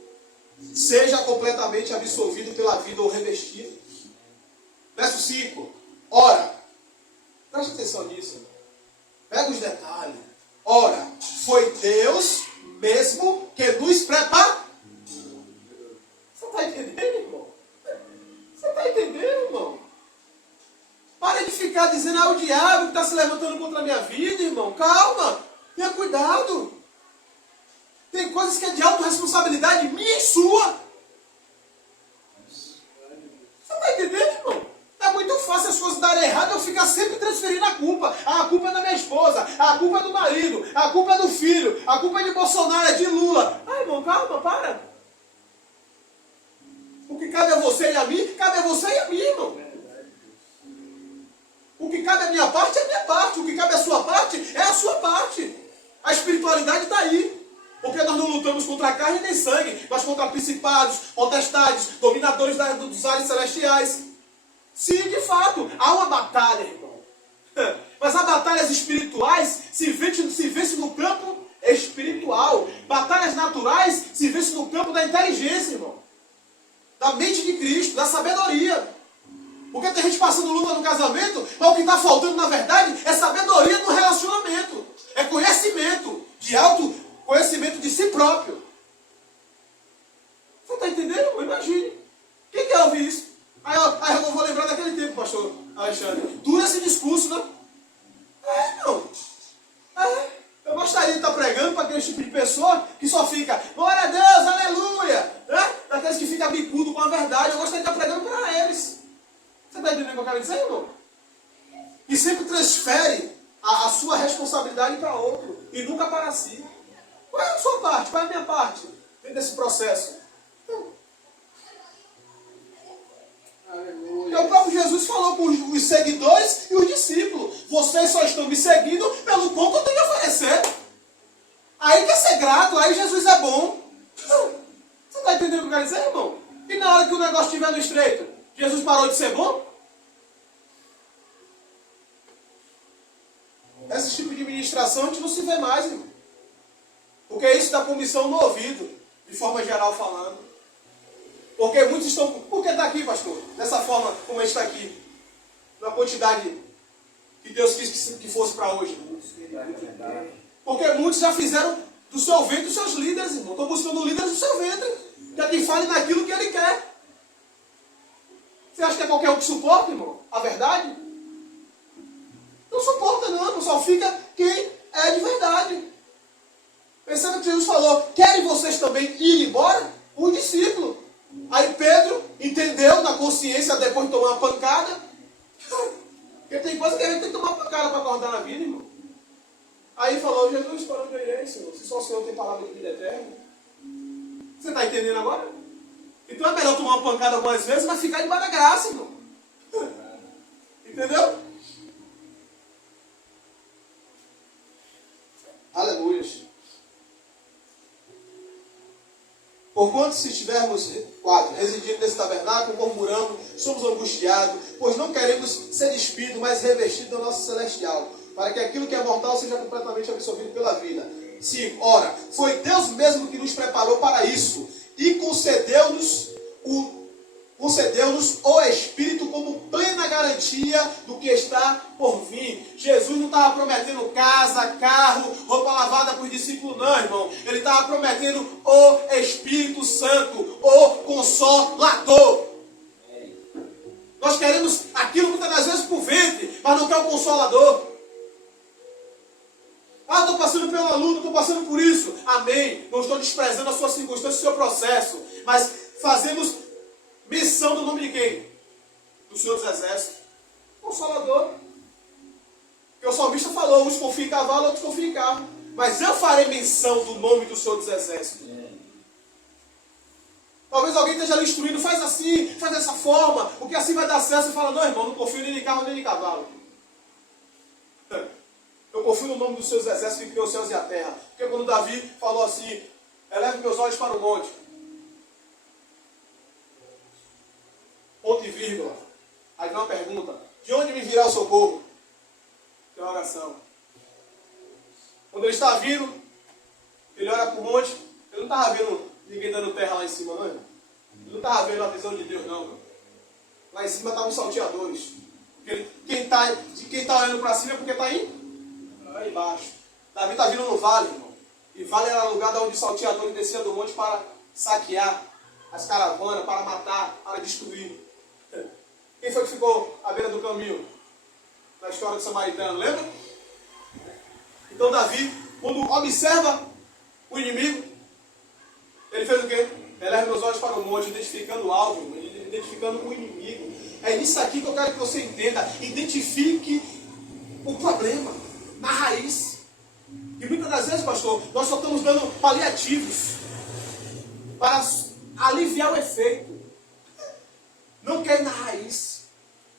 seja completamente absorvido pela vida ou revestido. Verso 5. Ora, preste atenção nisso. Pega os detalhes. Ora, foi Deus mesmo que nos preparou. Você está entendendo, irmão? Você está entendendo, irmão? Pare de ficar dizendo, o diabo que está se levantando contra a minha vida, irmão. Calma, tenha cuidado. Tem coisas que é de autorresponsabilidade minha e sua. Você está entendendo, irmão? É muito fácil as coisas darem errado, eu ficar sempre transferindo a culpa. Ah, a culpa é da minha esposa, a culpa é do marido, a culpa é do filho, a culpa é de Bolsonaro, é de Lula. Ah, irmão, calma, para. O que cabe a você e a mim, cabe a você e a mim, irmão. O que cabe à minha parte é a minha parte. O que cabe à sua parte é a sua parte. A espiritualidade está aí. Porque nós não lutamos contra carne nem sangue, mas contra principados, potestades, dominadores dos ares celestiais. Sim, de fato, há uma batalha, irmão. Mas as batalhas espirituais se vencem no campo espiritual. Batalhas naturais se vencem no campo da inteligência, irmão. Da mente de Cristo, da sabedoria. Porque tem gente passando luta no casamento, mas o que está faltando, na verdade, é sabedoria no relacionamento. É conhecimento, de autoconhecimento de si próprio. Você está entendendo? Imagine. Quem quer ouvir isso? Aí eu vou lembrar daquele tempo, pastor Alexandre. Dura esse discurso, não? Não. Eu gostaria de estar pregando para aquele tipo de pessoa que só fica, glória a Deus, aleluia. Né? Daqueles que ficam bicudo com a verdade. Eu gostaria de estar pregando para eles. Você está entendendo o que eu quero dizer, irmão? E sempre transfere a sua responsabilidade para outro. E nunca para si. Qual é a sua parte? Qual é a minha parte dentro desse processo? Então, o próprio Jesus falou com os seguidores e os discípulos. Vocês só estão me seguindo pelo pão que eu tenho que oferecer. Aí quer ser grato, aí Jesus é bom. Você está entendendo o que eu quero dizer, irmão? E na hora que o negócio estiver no estreito, Jesus parou de ser bom? Esse tipo de ministração a gente não se vê mais, irmão. Porque isso dá comissão no ouvido, de forma geral falando. Porque muitos estão... Por que está aqui, pastor? Dessa forma como a gente está aqui. Na quantidade que Deus quis que fosse para hoje. Porque muitos já fizeram do seu ventre os seus líderes, irmão. Estão buscando líderes do seu ventre. Que é quem fale naquilo que ele quer. Você acha que é qualquer um que suporta, irmão? A verdade? Não suporta não, só fica quem é de verdade. Pensando que Jesus falou, querem vocês também ir embora? Um discípulo. Aí Pedro entendeu na consciência depois de tomar uma pancada. Porque tem coisa que a gente tem que tomar pancada para acordar na vida, irmão. Aí falou, Jesus, para onde eu irei, Senhor? Se só o Senhor tem palavra de vida eterna. Você está entendendo agora? Então é melhor tomar uma pancada algumas vezes, mas ficar debaixo da graça, irmão. Entendeu? Aleluia. Porquanto se estivermos, 4, residindo nesse tabernáculo, murmurando, somos angustiados, pois não queremos ser despidos, mas revestidos da nossa celestial, para que aquilo que é mortal seja completamente absorvido pela vida. 5. Ora, foi Deus mesmo que nos preparou para isso, e concedeu-nos o Espírito como plena garantia do que está por vir. Jesus não estava prometendo casa, carro, roupa lavada para os discípulos, não, irmão. Ele estava prometendo o Espírito Santo, o Consolador. Nós queremos aquilo muitas das vezes por ventre, mas não quer o Consolador. Ah, estou passando pela luta, estou passando por isso. Amém. Não estou desprezando a sua circunstância, o seu processo. Mas fazemos menção do nome de quem? Do Senhor dos Exércitos. Consolador. Porque o salmista falou, uns confiam em cavalo, outros confiam em carro. Mas eu farei menção do nome do Senhor dos Exércitos. Talvez alguém esteja ali instruindo, faz assim, faz dessa forma, porque assim vai dar certo. Você fala, não, irmão, não confio nem em carro nem em cavalo. Eu confio no nome dos seus exércitos que criou os céus e a terra. Porque quando Davi falou assim, eleve meus olhos para o monte. Ponto e vírgula. Aí vem uma pergunta, de onde me virá o socorro? Que é uma oração. Quando ele está vindo, ele olha para o monte, ele não estava vendo ninguém dando terra lá em cima, não, irmão. Ele não estava vendo a visão de Deus, não, irmão. Lá em cima estavam os salteadores. Quem está olhando para cima é porque está aí embaixo. Davi está vindo no vale, irmão. E vale era o lugar onde os salteadores desciam do monte para saquear as caravanas, para matar, para destruir. Quem foi que ficou à beira do caminho? Na história do samaritano, lembra? Então Davi, quando observa o inimigo, ele fez o quê? Eleva meus olhos para o monte, identificando o alvo, identificando o inimigo. É nisso aqui que eu quero que você entenda. Identifique o problema na raiz. E muitas das vezes, pastor, nós só estamos dando paliativos para aliviar o efeito. Não quer ir na raiz.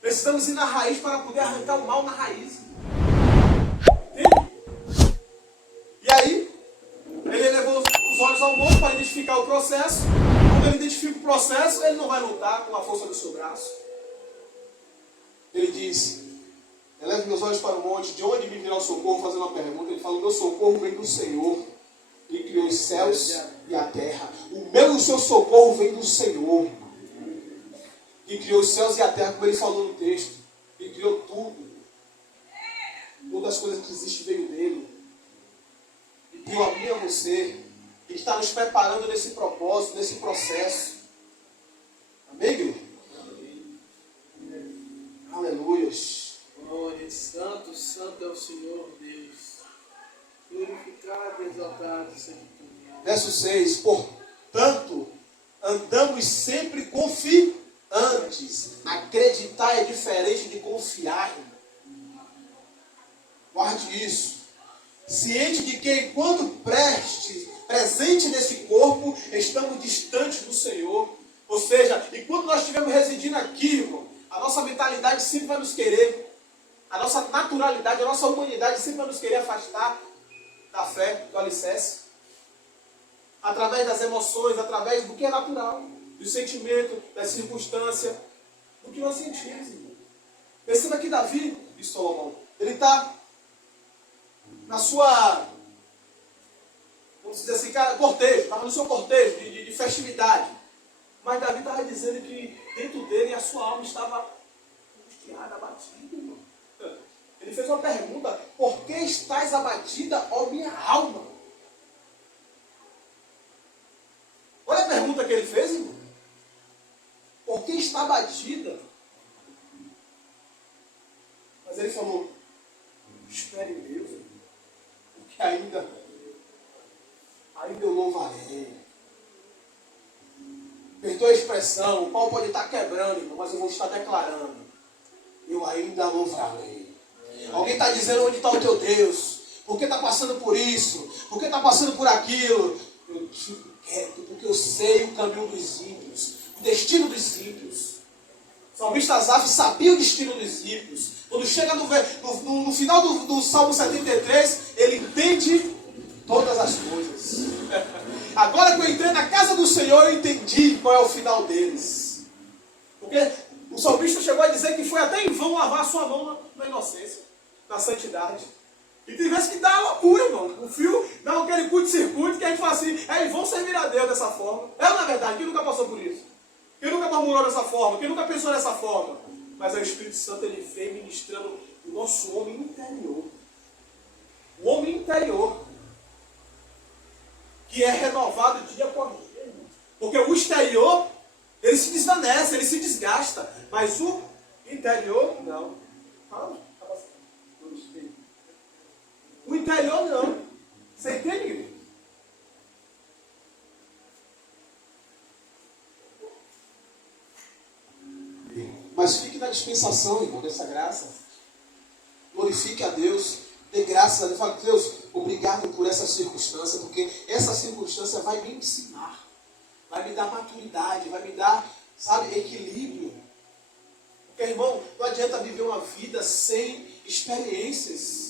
Precisamos ir na raiz para poder arrancar o mal na raiz. Entende? E aí, ele levou os olhos ao monte para identificar o processo. Quando ele identifica o processo, ele não vai lutar com a força do seu braço. Ele diz, eleve meus olhos para o monte, de onde me virá o socorro? Fazendo uma pergunta, ele fala, o meu socorro vem do Senhor, que criou os céus e a terra. O meu e o seu socorro vem do Senhor, que criou os céus e a terra, como ele falou no texto, que criou tudo. Todas as coisas que existem veio dele. E deu a mim e a você. Ele está nos preparando nesse propósito, nesse processo. Amém, igreja? Aleluias. Glória, santo, santo é o Senhor Deus. Glorificado e exaltado seja tu. Verso 6. Portanto, andamos sempre confiantes. Acreditar é diferente de confiar. Guarde isso. Ciente de que enquanto presente nesse corpo, estamos distantes do Senhor. Ou seja, enquanto nós estivermos residindo aqui, irmão, a nossa mentalidade sempre vai nos querer. A nossa naturalidade, a nossa humanidade sempre vai nos querer afastar da fé, do alicerce. Através das emoções, através do que é natural. Do sentimento, da circunstância. Do que nós sentimos, irmão. Perceba que Davi, de Salomão, ele está na sua, vamos dizer assim, cortejo. Estava no seu cortejo de festividade. Mas Davi estava dizendo que dentro dele a sua alma estava angustiada, abatida, irmão. Ele fez uma pergunta, por que estás abatida, ó minha alma? Olha a pergunta que ele fez, irmão. Por que está abatida? Mas ele falou, espere em Deus, porque ainda eu louvarei. Perdoa a expressão, o pau pode estar quebrando, irmão, mas eu vou estar declarando, eu ainda louvarei. Alguém está dizendo onde está o teu Deus? Por que está passando por isso? Por que está passando por aquilo? Eu fico quieto, porque eu sei o caminho dos ímpios, o destino dos ímpios. O salmista Asaf sabia o destino dos ímpios. Quando chega no final do Salmo 73, ele entende todas as coisas. Agora que eu entrei na casa do Senhor eu entendi qual é o final deles. Porque o salmista chegou a dizer que foi até em vão lavar a sua mão na inocência, na santidade. E tem vezes que dá loucura, irmão. O fio dá aquele curto-circuito que a gente fala assim, é, vão servir a Deus dessa forma. É, na verdade, quem nunca passou por isso? Quem nunca murmurou dessa forma? Quem nunca pensou dessa forma? Mas o Espírito Santo, ele vem ministrando o nosso homem interior. O homem interior, que é renovado dia após dia, irmão. Porque o exterior, ele se desvanece, ele se desgasta. Mas o interior, não. O interior, não. Você entende? Mas fique na dispensação, irmão, dessa graça. Glorifique a Deus. Dê graças a Deus. Fala, Deus, obrigado por essa circunstância, porque essa circunstância vai me ensinar. Vai me dar maturidade, vai me dar, sabe, equilíbrio. Porque, irmão, não adianta viver uma vida sem experiências.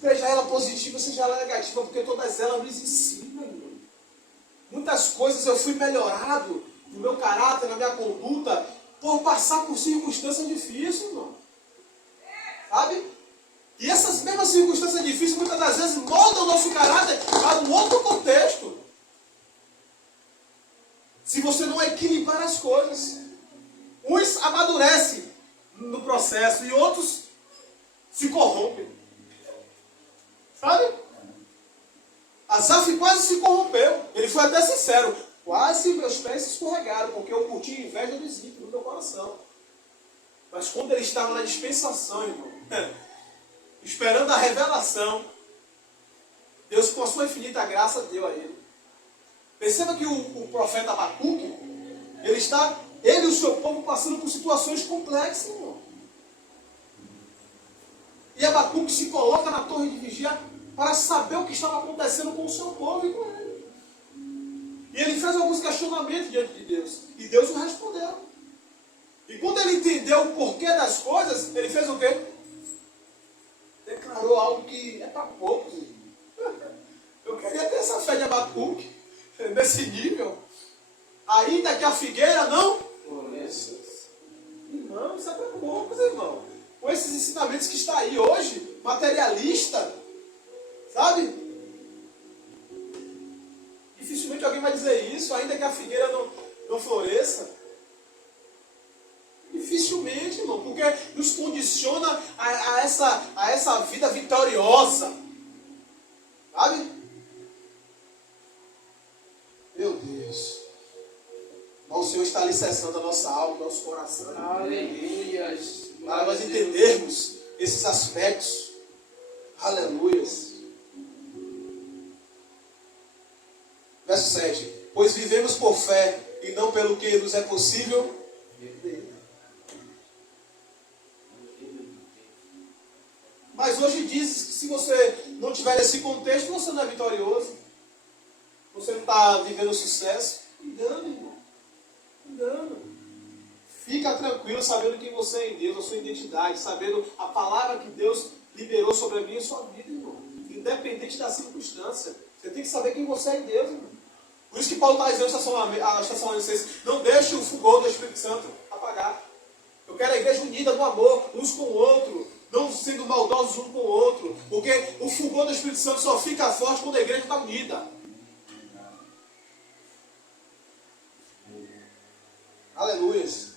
Seja ela positiva, seja ela negativa, porque todas elas nos ensinam, irmão. Muitas coisas eu fui melhorado no meu caráter, na minha conduta, por passar por circunstâncias difíceis, irmão. Sabe? E essas mesmas circunstâncias difíceis, muitas das vezes, moldam o nosso caráter para um outro contexto. Se você não equilibrar as coisas. Uns amadurecem no processo e outros se corrompem. Sabe? Asaf quase se corrompeu. Ele foi até sincero. Quase meus pés se escorregaram, porque eu curti inveja dos ímpios no meu coração. Mas quando ele estava na dispensação, irmão, esperando a revelação, Deus, com a sua infinita graça, deu a ele. Perceba que o profeta Abacuque, ele e o seu povo passando por situações complexas, irmão. E Abacuque se coloca na torre de vigia para saber o que estava acontecendo com o seu povo e com ele. E ele fez alguns questionamentos diante de Deus. E Deus o respondeu. E quando ele entendeu o porquê das coisas, ele fez o quê? Declarou algo que é para poucos. Eu queria ter essa fé de Abacuque, nesse nível. Ainda que a figueira não floresça. Irmão, isso é para poucos, irmão. Com esses ensinamentos que está aí hoje, materialista, sabe? Dificilmente alguém vai dizer isso, ainda que a figueira não floresça. Dificilmente, irmão, porque nos condiciona a essa vida vitoriosa. Sabe? Meu Deus. O Senhor está alicerçando a nossa alma, nosso coração. Aleluias. Para nós entendermos esses aspectos. Aleluias. Verso 7. Pois vivemos por fé e não pelo que nos é possível viver. Mas hoje diz que se você não tiver esse contexto, você não é vitorioso. Você não está vivendo sucesso. Engano, irmão. Engano. Fica tranquilo sabendo quem você é em Deus, a sua identidade, sabendo a palavra que Deus liberou sobre a minha e a sua vida, irmão. Independente da circunstância. Você tem que saber quem você é em Deus, irmão. Por isso que Paulo está dizendo a Tessalonicenses, não deixe o fogo do Espírito Santo apagar. Eu quero a igreja unida no amor, uns com o outro, não sendo maldosos um com o outro. Porque o fogo do Espírito Santo só fica forte quando a igreja está unida. Aleluias.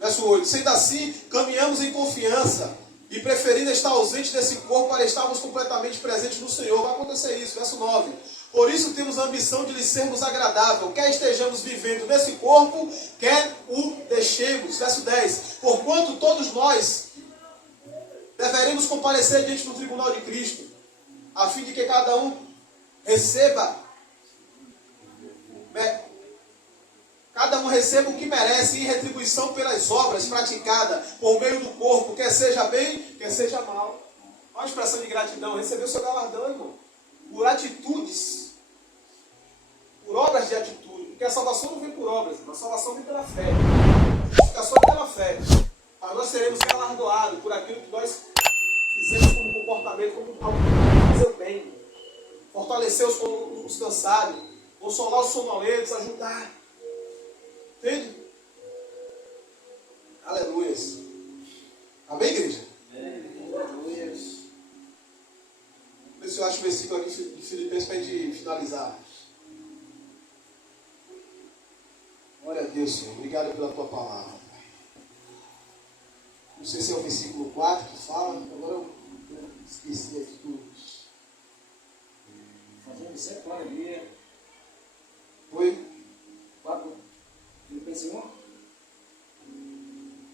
Verso 8. Sendo assim, caminhamos em confiança e preferindo estar ausente desse corpo para estarmos completamente presentes no Senhor. Vai acontecer isso. Verso 9. Por isso temos a ambição de lhe sermos agradável, quer estejamos vivendo nesse corpo, quer o deixemos. Verso 10. Porquanto todos nós deveremos comparecer diante do tribunal de Cristo, a fim de que cada um receba o que merece em retribuição pelas obras praticadas por meio do corpo, quer seja bem, quer seja mal. Olha a expressão de gratidão, recebeu o seu galardão, irmão, por atitudes, por obras de atitude, porque a salvação não vem por obras, a salvação vem pela fé, a justificação é pela fé. Mas nós seremos galardoados por aquilo que nós fizemos como comportamento, como algo que fazer o bem, fortalecer os cansados, consolar os sonolentos, ajudar. Entende? Aleluias. Amém, igreja? Aleluia. Vê se eu acho o versículo aqui de Filipenses para a gente finalizar. Glória a Deus, Senhor. Obrigado pela tua palavra. Não sei se é o versículo 4 que fala, agora eu esqueci aqui tudo. Fazendo sempre com alegria. Oi? 4. Filipenses 1.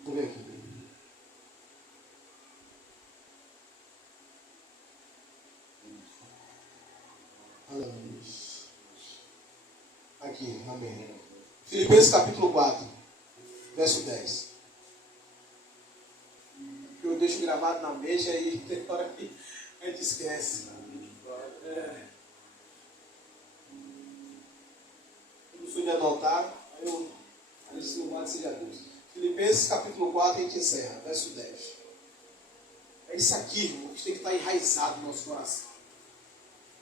Vou ver aqui. Aleluia. Aqui, amém. Filipenses capítulo 4, verso 10. Eu deixo gravado na mente aí, tem hora que a gente esquece. Eu não sou de anotar, aí eu disse louvado seja Deus. Filipenses capítulo 4, a gente encerra, verso 10. É isso aqui, irmão, que tem que estar enraizado no nosso coração.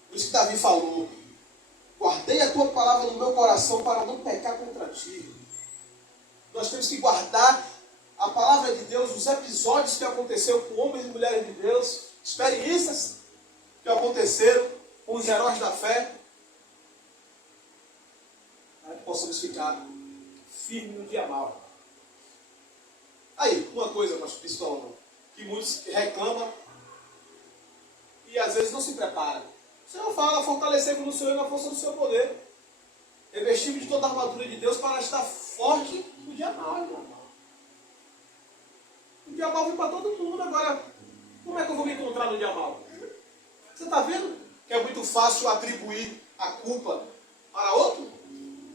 Por isso que Davi falou: guardei a tua palavra no meu coração para não pecar contra ti. Nós temos que guardar a palavra de Deus, os episódios que aconteceram com homens e mulheres de Deus, experiências que aconteceram com os heróis da fé, para que possamos ficar firmes no dia mau. Aí, uma coisa, pastor Pistola, que muitos reclamam e às vezes não se preparam. O Senhor fala: fortalecei-vos no Senhor e na força do seu poder. Revestimos de toda a armadura de Deus para estar forte no dia mau, irmão. O dia mau vem para todo mundo. Agora, como é que eu vou me encontrar no dia mau? Você está vendo que é muito fácil atribuir a culpa para outro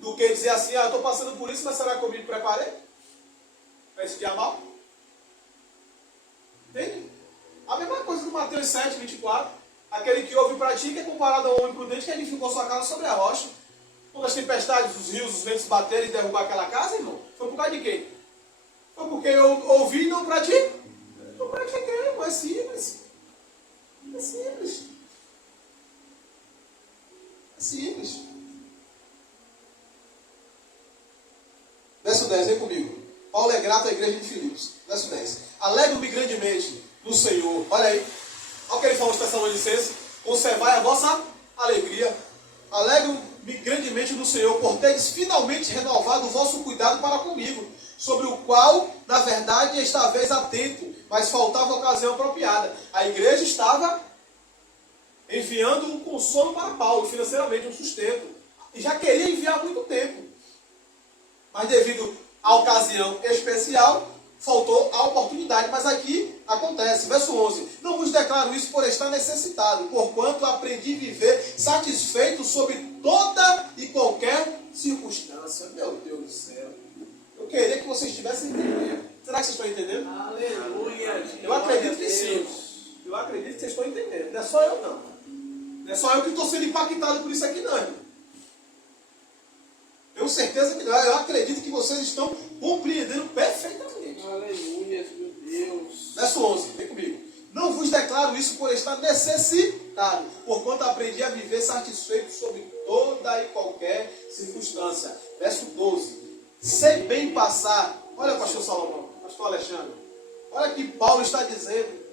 do que dizer assim: eu estou passando por isso, mas será que eu me preparei para esse dia mau? Entende? A mesma coisa do Mateus 7, 24. Aquele que ouve e pratica é comparado ao homem prudente que edificou sua casa sobre a rocha. Quando as tempestades, os rios, os ventos baterem e derrubar aquela casa, irmão, foi por causa de quem? Foi porque eu ouvi e não pratiquei? Não pratiquei, irmão. É simples. É simples. É simples. Verso 10, vem comigo. Paulo é grato à igreja de Filipos. Verso 10. Alegro-me grandemente no Senhor. Olha aí. Olha o que ele falou aos Tessalonicenses: conservai a vossa alegria. Alegro-me grandemente no Senhor, por teres finalmente renovado o vosso cuidado para comigo, sobre o qual, na verdade, estavais atento, mas faltava a ocasião apropriada. A igreja estava enviando um consolo para Paulo, financeiramente, um sustento. E já queria enviar há muito tempo. Mas devido à ocasião especial, faltou a oportunidade. Mas aqui acontece. Verso 11. Não vos declaro isso por estar necessitado, porquanto aprendi a viver satisfeito sobre toda e qualquer circunstância. Meu Deus do céu. Eu queria que vocês estivessem entendendo. Será que vocês estão entendendo? Aleluia. Eu acredito que sim. Eu acredito que vocês estão entendendo. Não é só eu, não. Não é só eu que estou sendo impactado por isso aqui, não, irmão. Tenho certeza que não. Eu acredito que vocês estão compreendendo perfeitamente. Aleluia, meu Deus. Verso 11, vem comigo. Não vos declaro isso por estar necessitado, porquanto aprendi a viver satisfeito sobre toda e qualquer circunstância. Verso 12. Sei bem passar. Olha, pastor Salomão, pastor Alexandre. Olha o que Paulo está dizendo.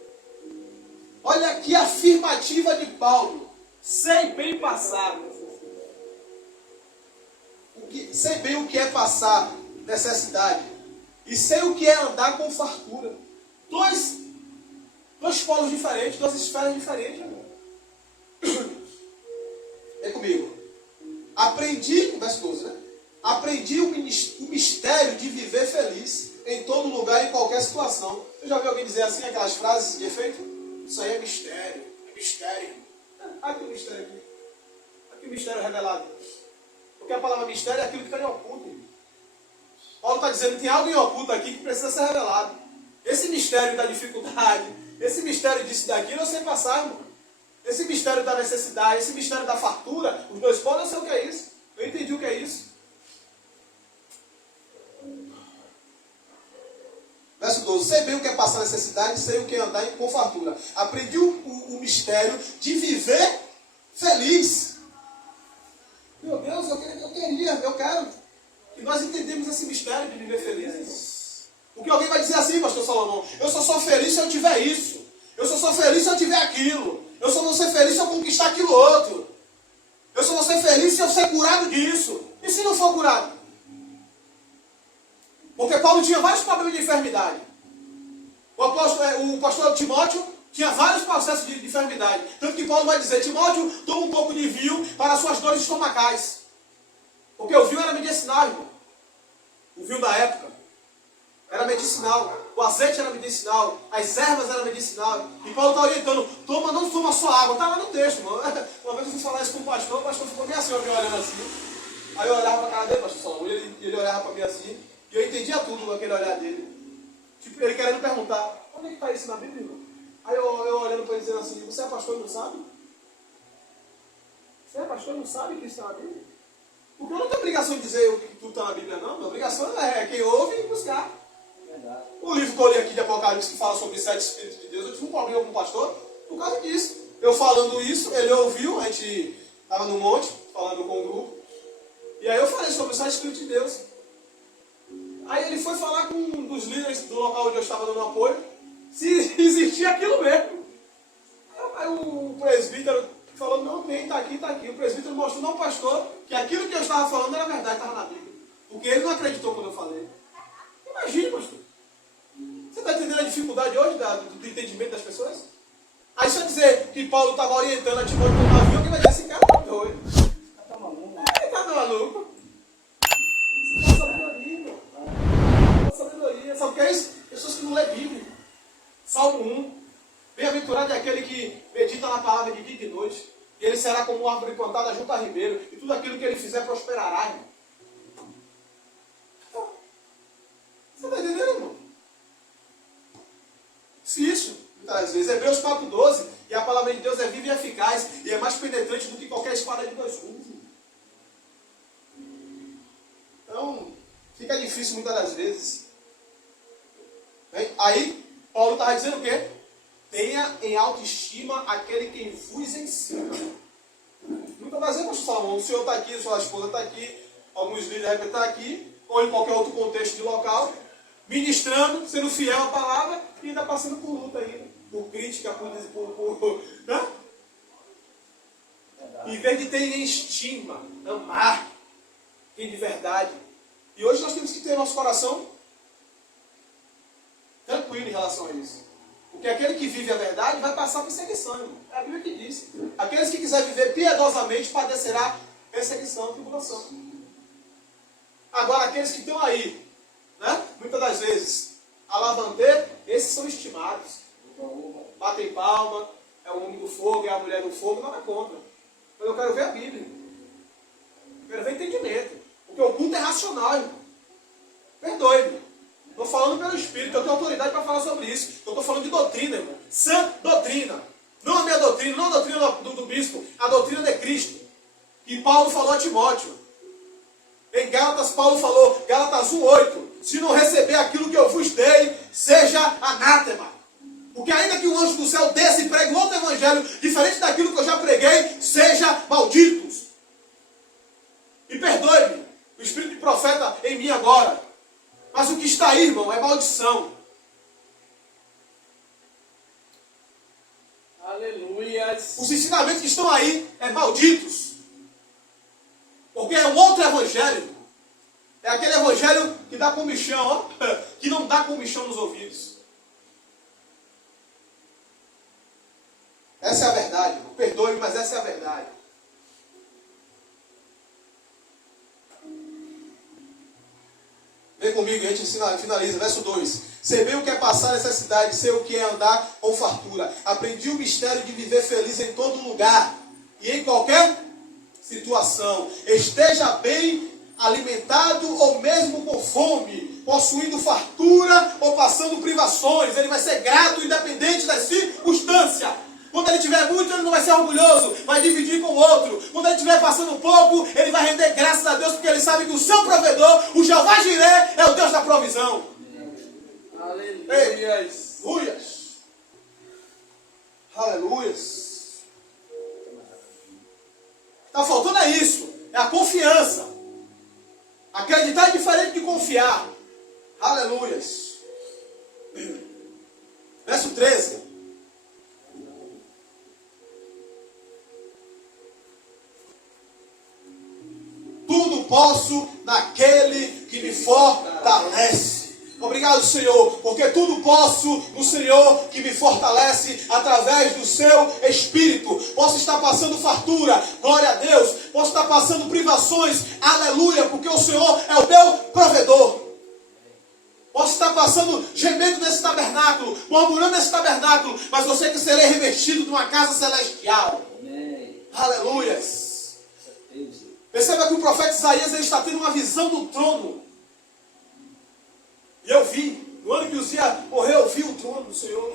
Olha que afirmativa de Paulo. Sei bem passar. Sei bem o que é passar necessidade. E sei o que é andar com fartura. Dois polos diferentes, duas esferas diferentes, irmão. Vem comigo. Aprendi, verso 12, né? Aprendi o mistério de viver feliz em todo lugar, em qualquer situação. Você já viu alguém dizer assim, aquelas frases de efeito? Isso aí é mistério. É mistério. Aqui o mistério aqui. Aqui o mistério revelado. Porque a palavra mistério é aquilo que está em oculto. Irmão. Paulo está dizendo que tem algo em oculto aqui que precisa ser revelado. Esse mistério da dificuldade, esse mistério disso e daquilo, eu sei passar, irmão. Esse mistério da necessidade, esse mistério da fartura, os dois polos, eu sei o que é isso. Eu entendi o que é isso. Verso 12. Sei bem o que é passar necessidade, sei o que é andar com fartura. Aprendi o mistério de viver feliz. Meu Deus, eu aquilo. Eu só vou ser feliz se eu conquistar aquilo outro. Eu só vou ser feliz se eu ser curado disso. E se não for curado? Porque Paulo tinha vários problemas de enfermidade. O pastor Timóteo tinha vários processos de enfermidade. Tanto que Paulo vai dizer, Timóteo, toma um pouco de vinho para as suas dores estomacais. Porque o vinho era medicinal, irmão. O vinho da época era medicinal. O azeite era medicinal. As ervas eram medicinal. E Paulo está orientando, não toma só água. Está lá no texto, mano. Uma vez eu fui falar isso com o pastor ficou meio assim, eu me olhando assim. Aí eu olhava para a cara dele, pastor Salomão, ele olhava para mim assim, e eu entendia tudo com aquele olhar dele. Tipo, ele querendo perguntar, onde é que está isso na Bíblia, irmão? Aí eu olhando para ele dizendo assim, você é pastor e não sabe? Você é pastor e não sabe que isso está na Bíblia? Porque eu não tenho obrigação de dizer o que tudo está na Bíblia, não. Minha obrigação é quem ouve e buscar. Verdade. O livro que eu li aqui de Apocalipse, que fala sobre 7 Espíritos de Deus, eu tive um problema com o pastor por causa disso. Eu falando isso, ele ouviu, a gente estava no monte, falando com o grupo, e aí eu falei sobre os 7 Espíritos de Deus. Aí ele foi falar com um dos líderes do local onde eu estava dando apoio, se existia aquilo mesmo. Aí o presbítero falou, não, tem, está aqui, está aqui. O presbítero mostrou ao pastor que aquilo que eu estava falando era verdade, estava na Bíblia. Porque ele não acreditou quando eu falei. Imagine, pastor. Você está entendendo a dificuldade hoje do entendimento das pessoas? Aí se eu dizer que Paulo estava orientando a Timóteo no navio, alguém vai dizer, esse cara está doido. Tá maluco. Ele está maluco. Isso é sabedoria, irmão. É sabedoria. Sabe o que é isso? Pessoas que não lêem Bíblia. Salmo 1. Bem-aventurado é aquele que medita na palavra de dia e de noite. E ele será como uma árvore plantada junto a ribeiro. E tudo aquilo que ele fizer prosperará, irmão. Você está entendendo, irmão? Isso, muitas vezes. Hebreus 4,12. E a palavra de Deus é viva e eficaz. E é mais penetrante do que qualquer espada de 2 gumes. Então, fica difícil muitas das vezes. Aí, Paulo estava dizendo o quê? Tenha em autoestima aquele que vos ensina. Muitas das vezes, pastor Salomão, o senhor está aqui, a sua esposa está aqui, alguns líderes estão aqui, ou em qualquer outro contexto de local, ministrando, sendo fiel à palavra e ainda passando por luta ainda, por crítica, né? Em vez de ter em estima, amar, quem de verdade. E hoje nós temos que ter nosso coração tranquilo em relação a isso. Porque aquele que vive a verdade vai passar perseguição, irmão. É a Bíblia que diz. Aqueles que quiserem viver piedosamente padecerá perseguição, tribulação. Agora, aqueles que estão aí, né, muitas das vezes, a lavandeira, esses são estimados. Batem palma, é o homem do fogo, é a mulher do fogo, nada contra. Mas eu quero ver a Bíblia. Eu quero ver entendimento. Porque o culto é racional, irmão. Perdoe-me. Estou falando pelo Espírito, eu tenho autoridade para falar sobre isso. Eu estou falando de doutrina, irmão. Sã doutrina. Não a minha doutrina, não a doutrina do bispo, a doutrina de Cristo. Que Paulo falou a Timóteo. Em Gálatas, Paulo falou, Gálatas 1,8. Se não receber aquilo que eu vos dei, seja anátema. Porque ainda que um anjo do céu desça e pregue outro evangelho, diferente daquilo que eu já preguei, seja malditos. E perdoe-me, o espírito de profeta em mim agora. Mas o que está aí, irmão, é maldição. Aleluia. Os ensinamentos que estão aí é malditos. Porque é um outro evangelho, irmão. É aquele evangelho que dá comichão, ó, que não dá comichão nos ouvidos. Essa é a verdade, irmão. Perdoe, mas essa é a verdade. Vem comigo, a gente finaliza. Verso 2. Sei bem o que é passar necessidade, sei o que é andar com fartura. Aprendi o mistério de viver feliz em todo lugar e em qualquer situação. Esteja bem alimentado ou mesmo com fome, possuindo fartura ou passando privações. Ele vai ser grato independente das circunstâncias. Quando ele tiver muito, ele não vai ser orgulhoso, vai dividir com o outro. Quando ele estiver passando pouco, ele vai render graças a Deus, porque ele sabe que o seu provedor, o Jeová Jiré, é o Deus da provisão. Aleluia. Aleluias. Aleluias. Está faltando é isso, é a confiança. Acreditar é diferente de confiar. Aleluias. Verso 13. posso naquele que me fortalece. Obrigado, Senhor, porque tudo posso no Senhor que me fortalece através do seu Espírito. Posso estar passando fartura, glória a Deus. Posso estar passando privações, aleluia, porque o Senhor é o meu provedor. Posso estar passando, gemendo nesse tabernáculo, murmurando nesse tabernáculo, mas eu sei que serei revestido de uma casa celestial. Amém. Aleluias. Perceba que o profeta Isaías ele está tendo uma visão do trono. E eu vi, no ano que Uzias morreu, eu vi o trono do Senhor.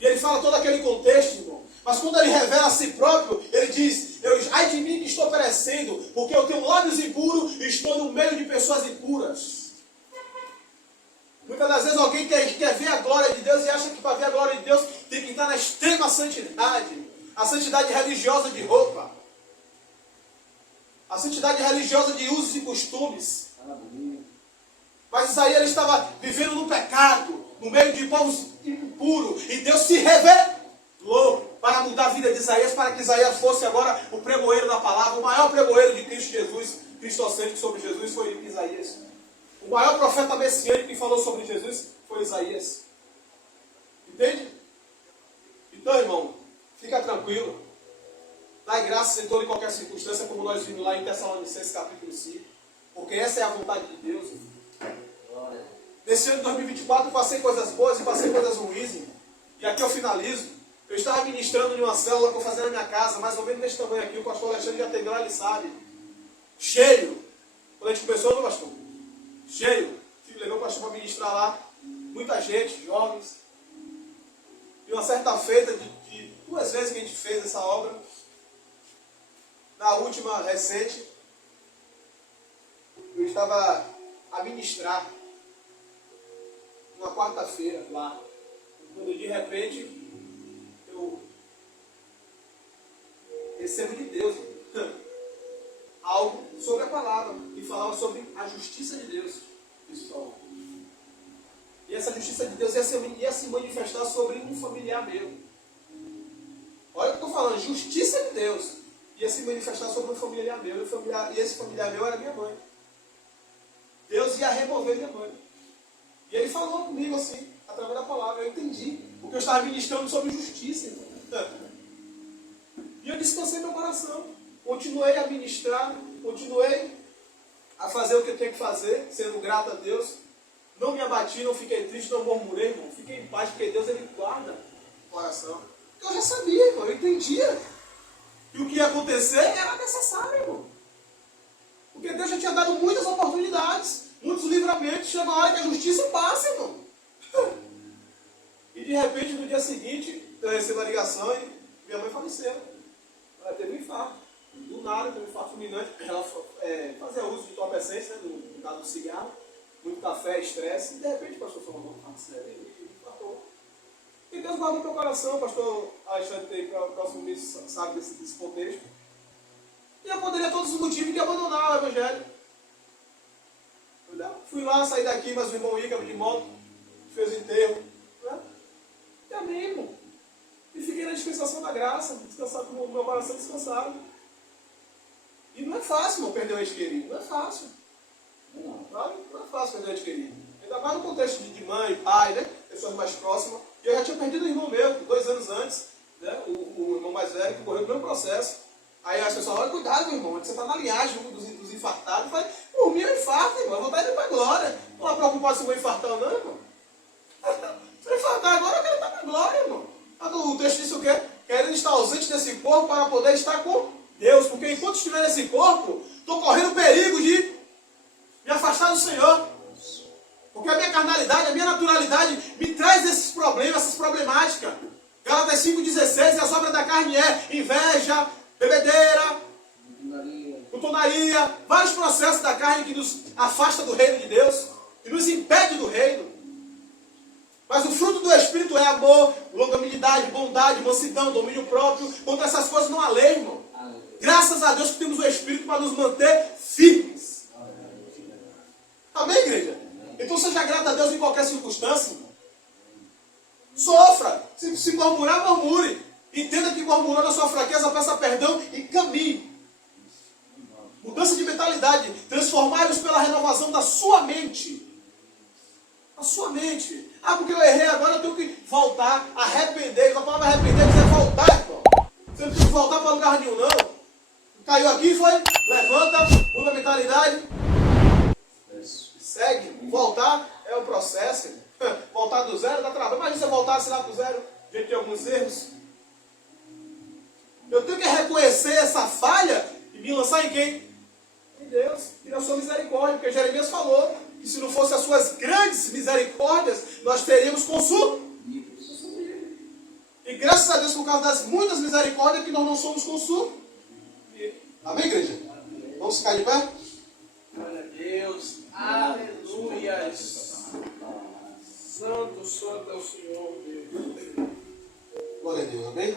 E ele fala todo aquele contexto, irmão. Mas quando ele revela a si próprio, ele diz, ai de mim que estou perecendo, porque eu tenho lábios impuros e estou no meio de pessoas impuras. Muitas das vezes alguém quer ver a glória de Deus e acha que para ver a glória de Deus tem que estar na extrema santidade. A santidade religiosa de roupa. A santidade religiosa de usos e costumes. Mas Isaías ele estava vivendo no pecado, no meio de povos impuros. E Deus se revelou para mudar a vida de Isaías, para que Isaías fosse agora o pregoeiro da palavra, o maior pregoeiro de Cristo Jesus, cristocêntrico sobre Jesus foi Isaías. O maior profeta messiânico que falou sobre Jesus foi Isaías. Entende? Então, irmão, fica tranquilo. Dai graças em toda e qualquer circunstância, como nós vimos lá em Tessalonicenses capítulo 5. Porque essa é a vontade de Deus. Nesse ano de 2024 eu passei coisas boas e passei coisas ruins. E aqui eu finalizo. Eu estava ministrando em uma célula que eu fazia na minha casa, mais ou menos desse tamanho aqui. O pastor Alexandre já tem lá, ele sabe. Cheio. Quando a gente começou, não, pastor? Cheio. Tive levou o pastor para ministrar lá. Muita gente, jovens. E uma certa feita de 2 vezes que a gente fez essa obra. Na última recente, eu estava a ministrar uma quarta-feira lá. Quando de repente eu recebo de Deus algo sobre a palavra que falava sobre a justiça de Deus, pessoal. E essa justiça de Deus ia se manifestar sobre um familiar meu. Olha o que eu estou falando, justiça de Deus ia se manifestar sobre um familiar meu. E esse familiar meu era minha mãe. Deus ia remover minha mãe. E ele falou comigo assim, através da palavra. Eu entendi, porque eu estava ministrando sobre justiça. E eu descansei meu coração. Continuei a ministrar, continuei a fazer o que eu tinha que fazer, sendo grato a Deus. Não me abati, não fiquei triste, não murmurei, irmão. Fiquei em paz, porque Deus ele guarda o coração. Eu já sabia, irmão, eu entendia. E o que ia acontecer era necessário, irmão. Porque Deus já tinha dado muitas oportunidades, muitos livramentos. Chega a hora que a justiça passa, irmão. E de repente, no dia seguinte, eu recebo a ligação e minha mãe faleceu. Ela teve um infarto. Do nada, teve um infarto fulminante. Ela fazia uso de entorpecentes, né, no caso do cigarro. Muito café, estresse. E de repente o pastor falou, não, fala sério, ele infartou. E Deus guardou meu coração. O pastor Alexandre, para o próximo mês, sabe desse contexto. E eu poderia todos os motivos de abandonar o evangelho. Fui lá, saí daqui, mas o irmão Ícaro de moto fez o enterro. Né? E amém, irmão. E fiquei na dispensação da graça, descansado com o meu coração descansado. E não é fácil, irmão, perder um ente querido. Não é fácil. Não é fácil perder um ente querido. Ainda mais no contexto de mãe, pai, né? Pessoas mais próximas. E eu já tinha perdido um irmão meu, 2 anos antes, né? O irmão mais velho, que morreu no mesmo processo. Aí as pessoas falam, cuidado, meu irmão, você está na linhagem dos infartados. Eu falei, por mim é infarto, irmão, eu vou estar indo para a glória. Não é preocupado se eu vou infartar ou não, irmão. Se eu infartar agora, eu quero estar na glória, irmão. O texto diz o quê? Querendo estar ausente desse corpo para poder estar com Deus. Porque enquanto estiver nesse corpo, estou correndo perigo de me afastar do Senhor. Porque a minha carnalidade, a minha naturalidade me traz esses problemas, essas problemáticas. Gálatas 5,16, e as obras da carne é inveja, bebedeira, glutonaria, vários processos da carne que nos afasta do reino de Deus, que nos impede do reino. Mas o fruto do Espírito é amor, longanimidade, bondade, mansidão, domínio próprio. Contra essas coisas não há lei, irmão. Graças a Deus que temos o Espírito para nos manter firmes. Amém, igreja? Então seja grato a Deus em qualquer circunstância. Sofra. Se murmurar, murmure. Entenda que murmurando a sua fraqueza, peça perdão e caminhe. Mudança de mentalidade. transformai-vos pela renovação da sua mente. A sua mente. Ah, porque eu errei agora, eu tenho que voltar, arrepender. A palavra arrepender é voltar, irmão. Você não tem que voltar para lugar nenhum, não. Caiu aqui, foi? Levanta, muda a mentalidade. Segue. Voltar é o processo. Voltar do zero dá trabalho. Imagina se eu voltasse lá do zero, a gente tem alguns erros. Eu tenho que reconhecer essa falha e me lançar em quem? Em Deus. E na sua misericórdia. Porque Jeremias falou que se não fossem as suas grandes misericórdias, nós teríamos consumido. E graças a Deus, por causa das muitas misericórdias, que nós não somos consumidos. Amém, igreja? Vamos ficar de pé? Glória a Deus. Aleluias. Santo, santo é o Senhor, Deus. Glória a Deus, amém?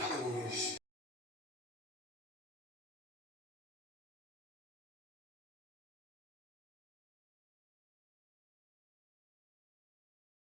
Aleluia.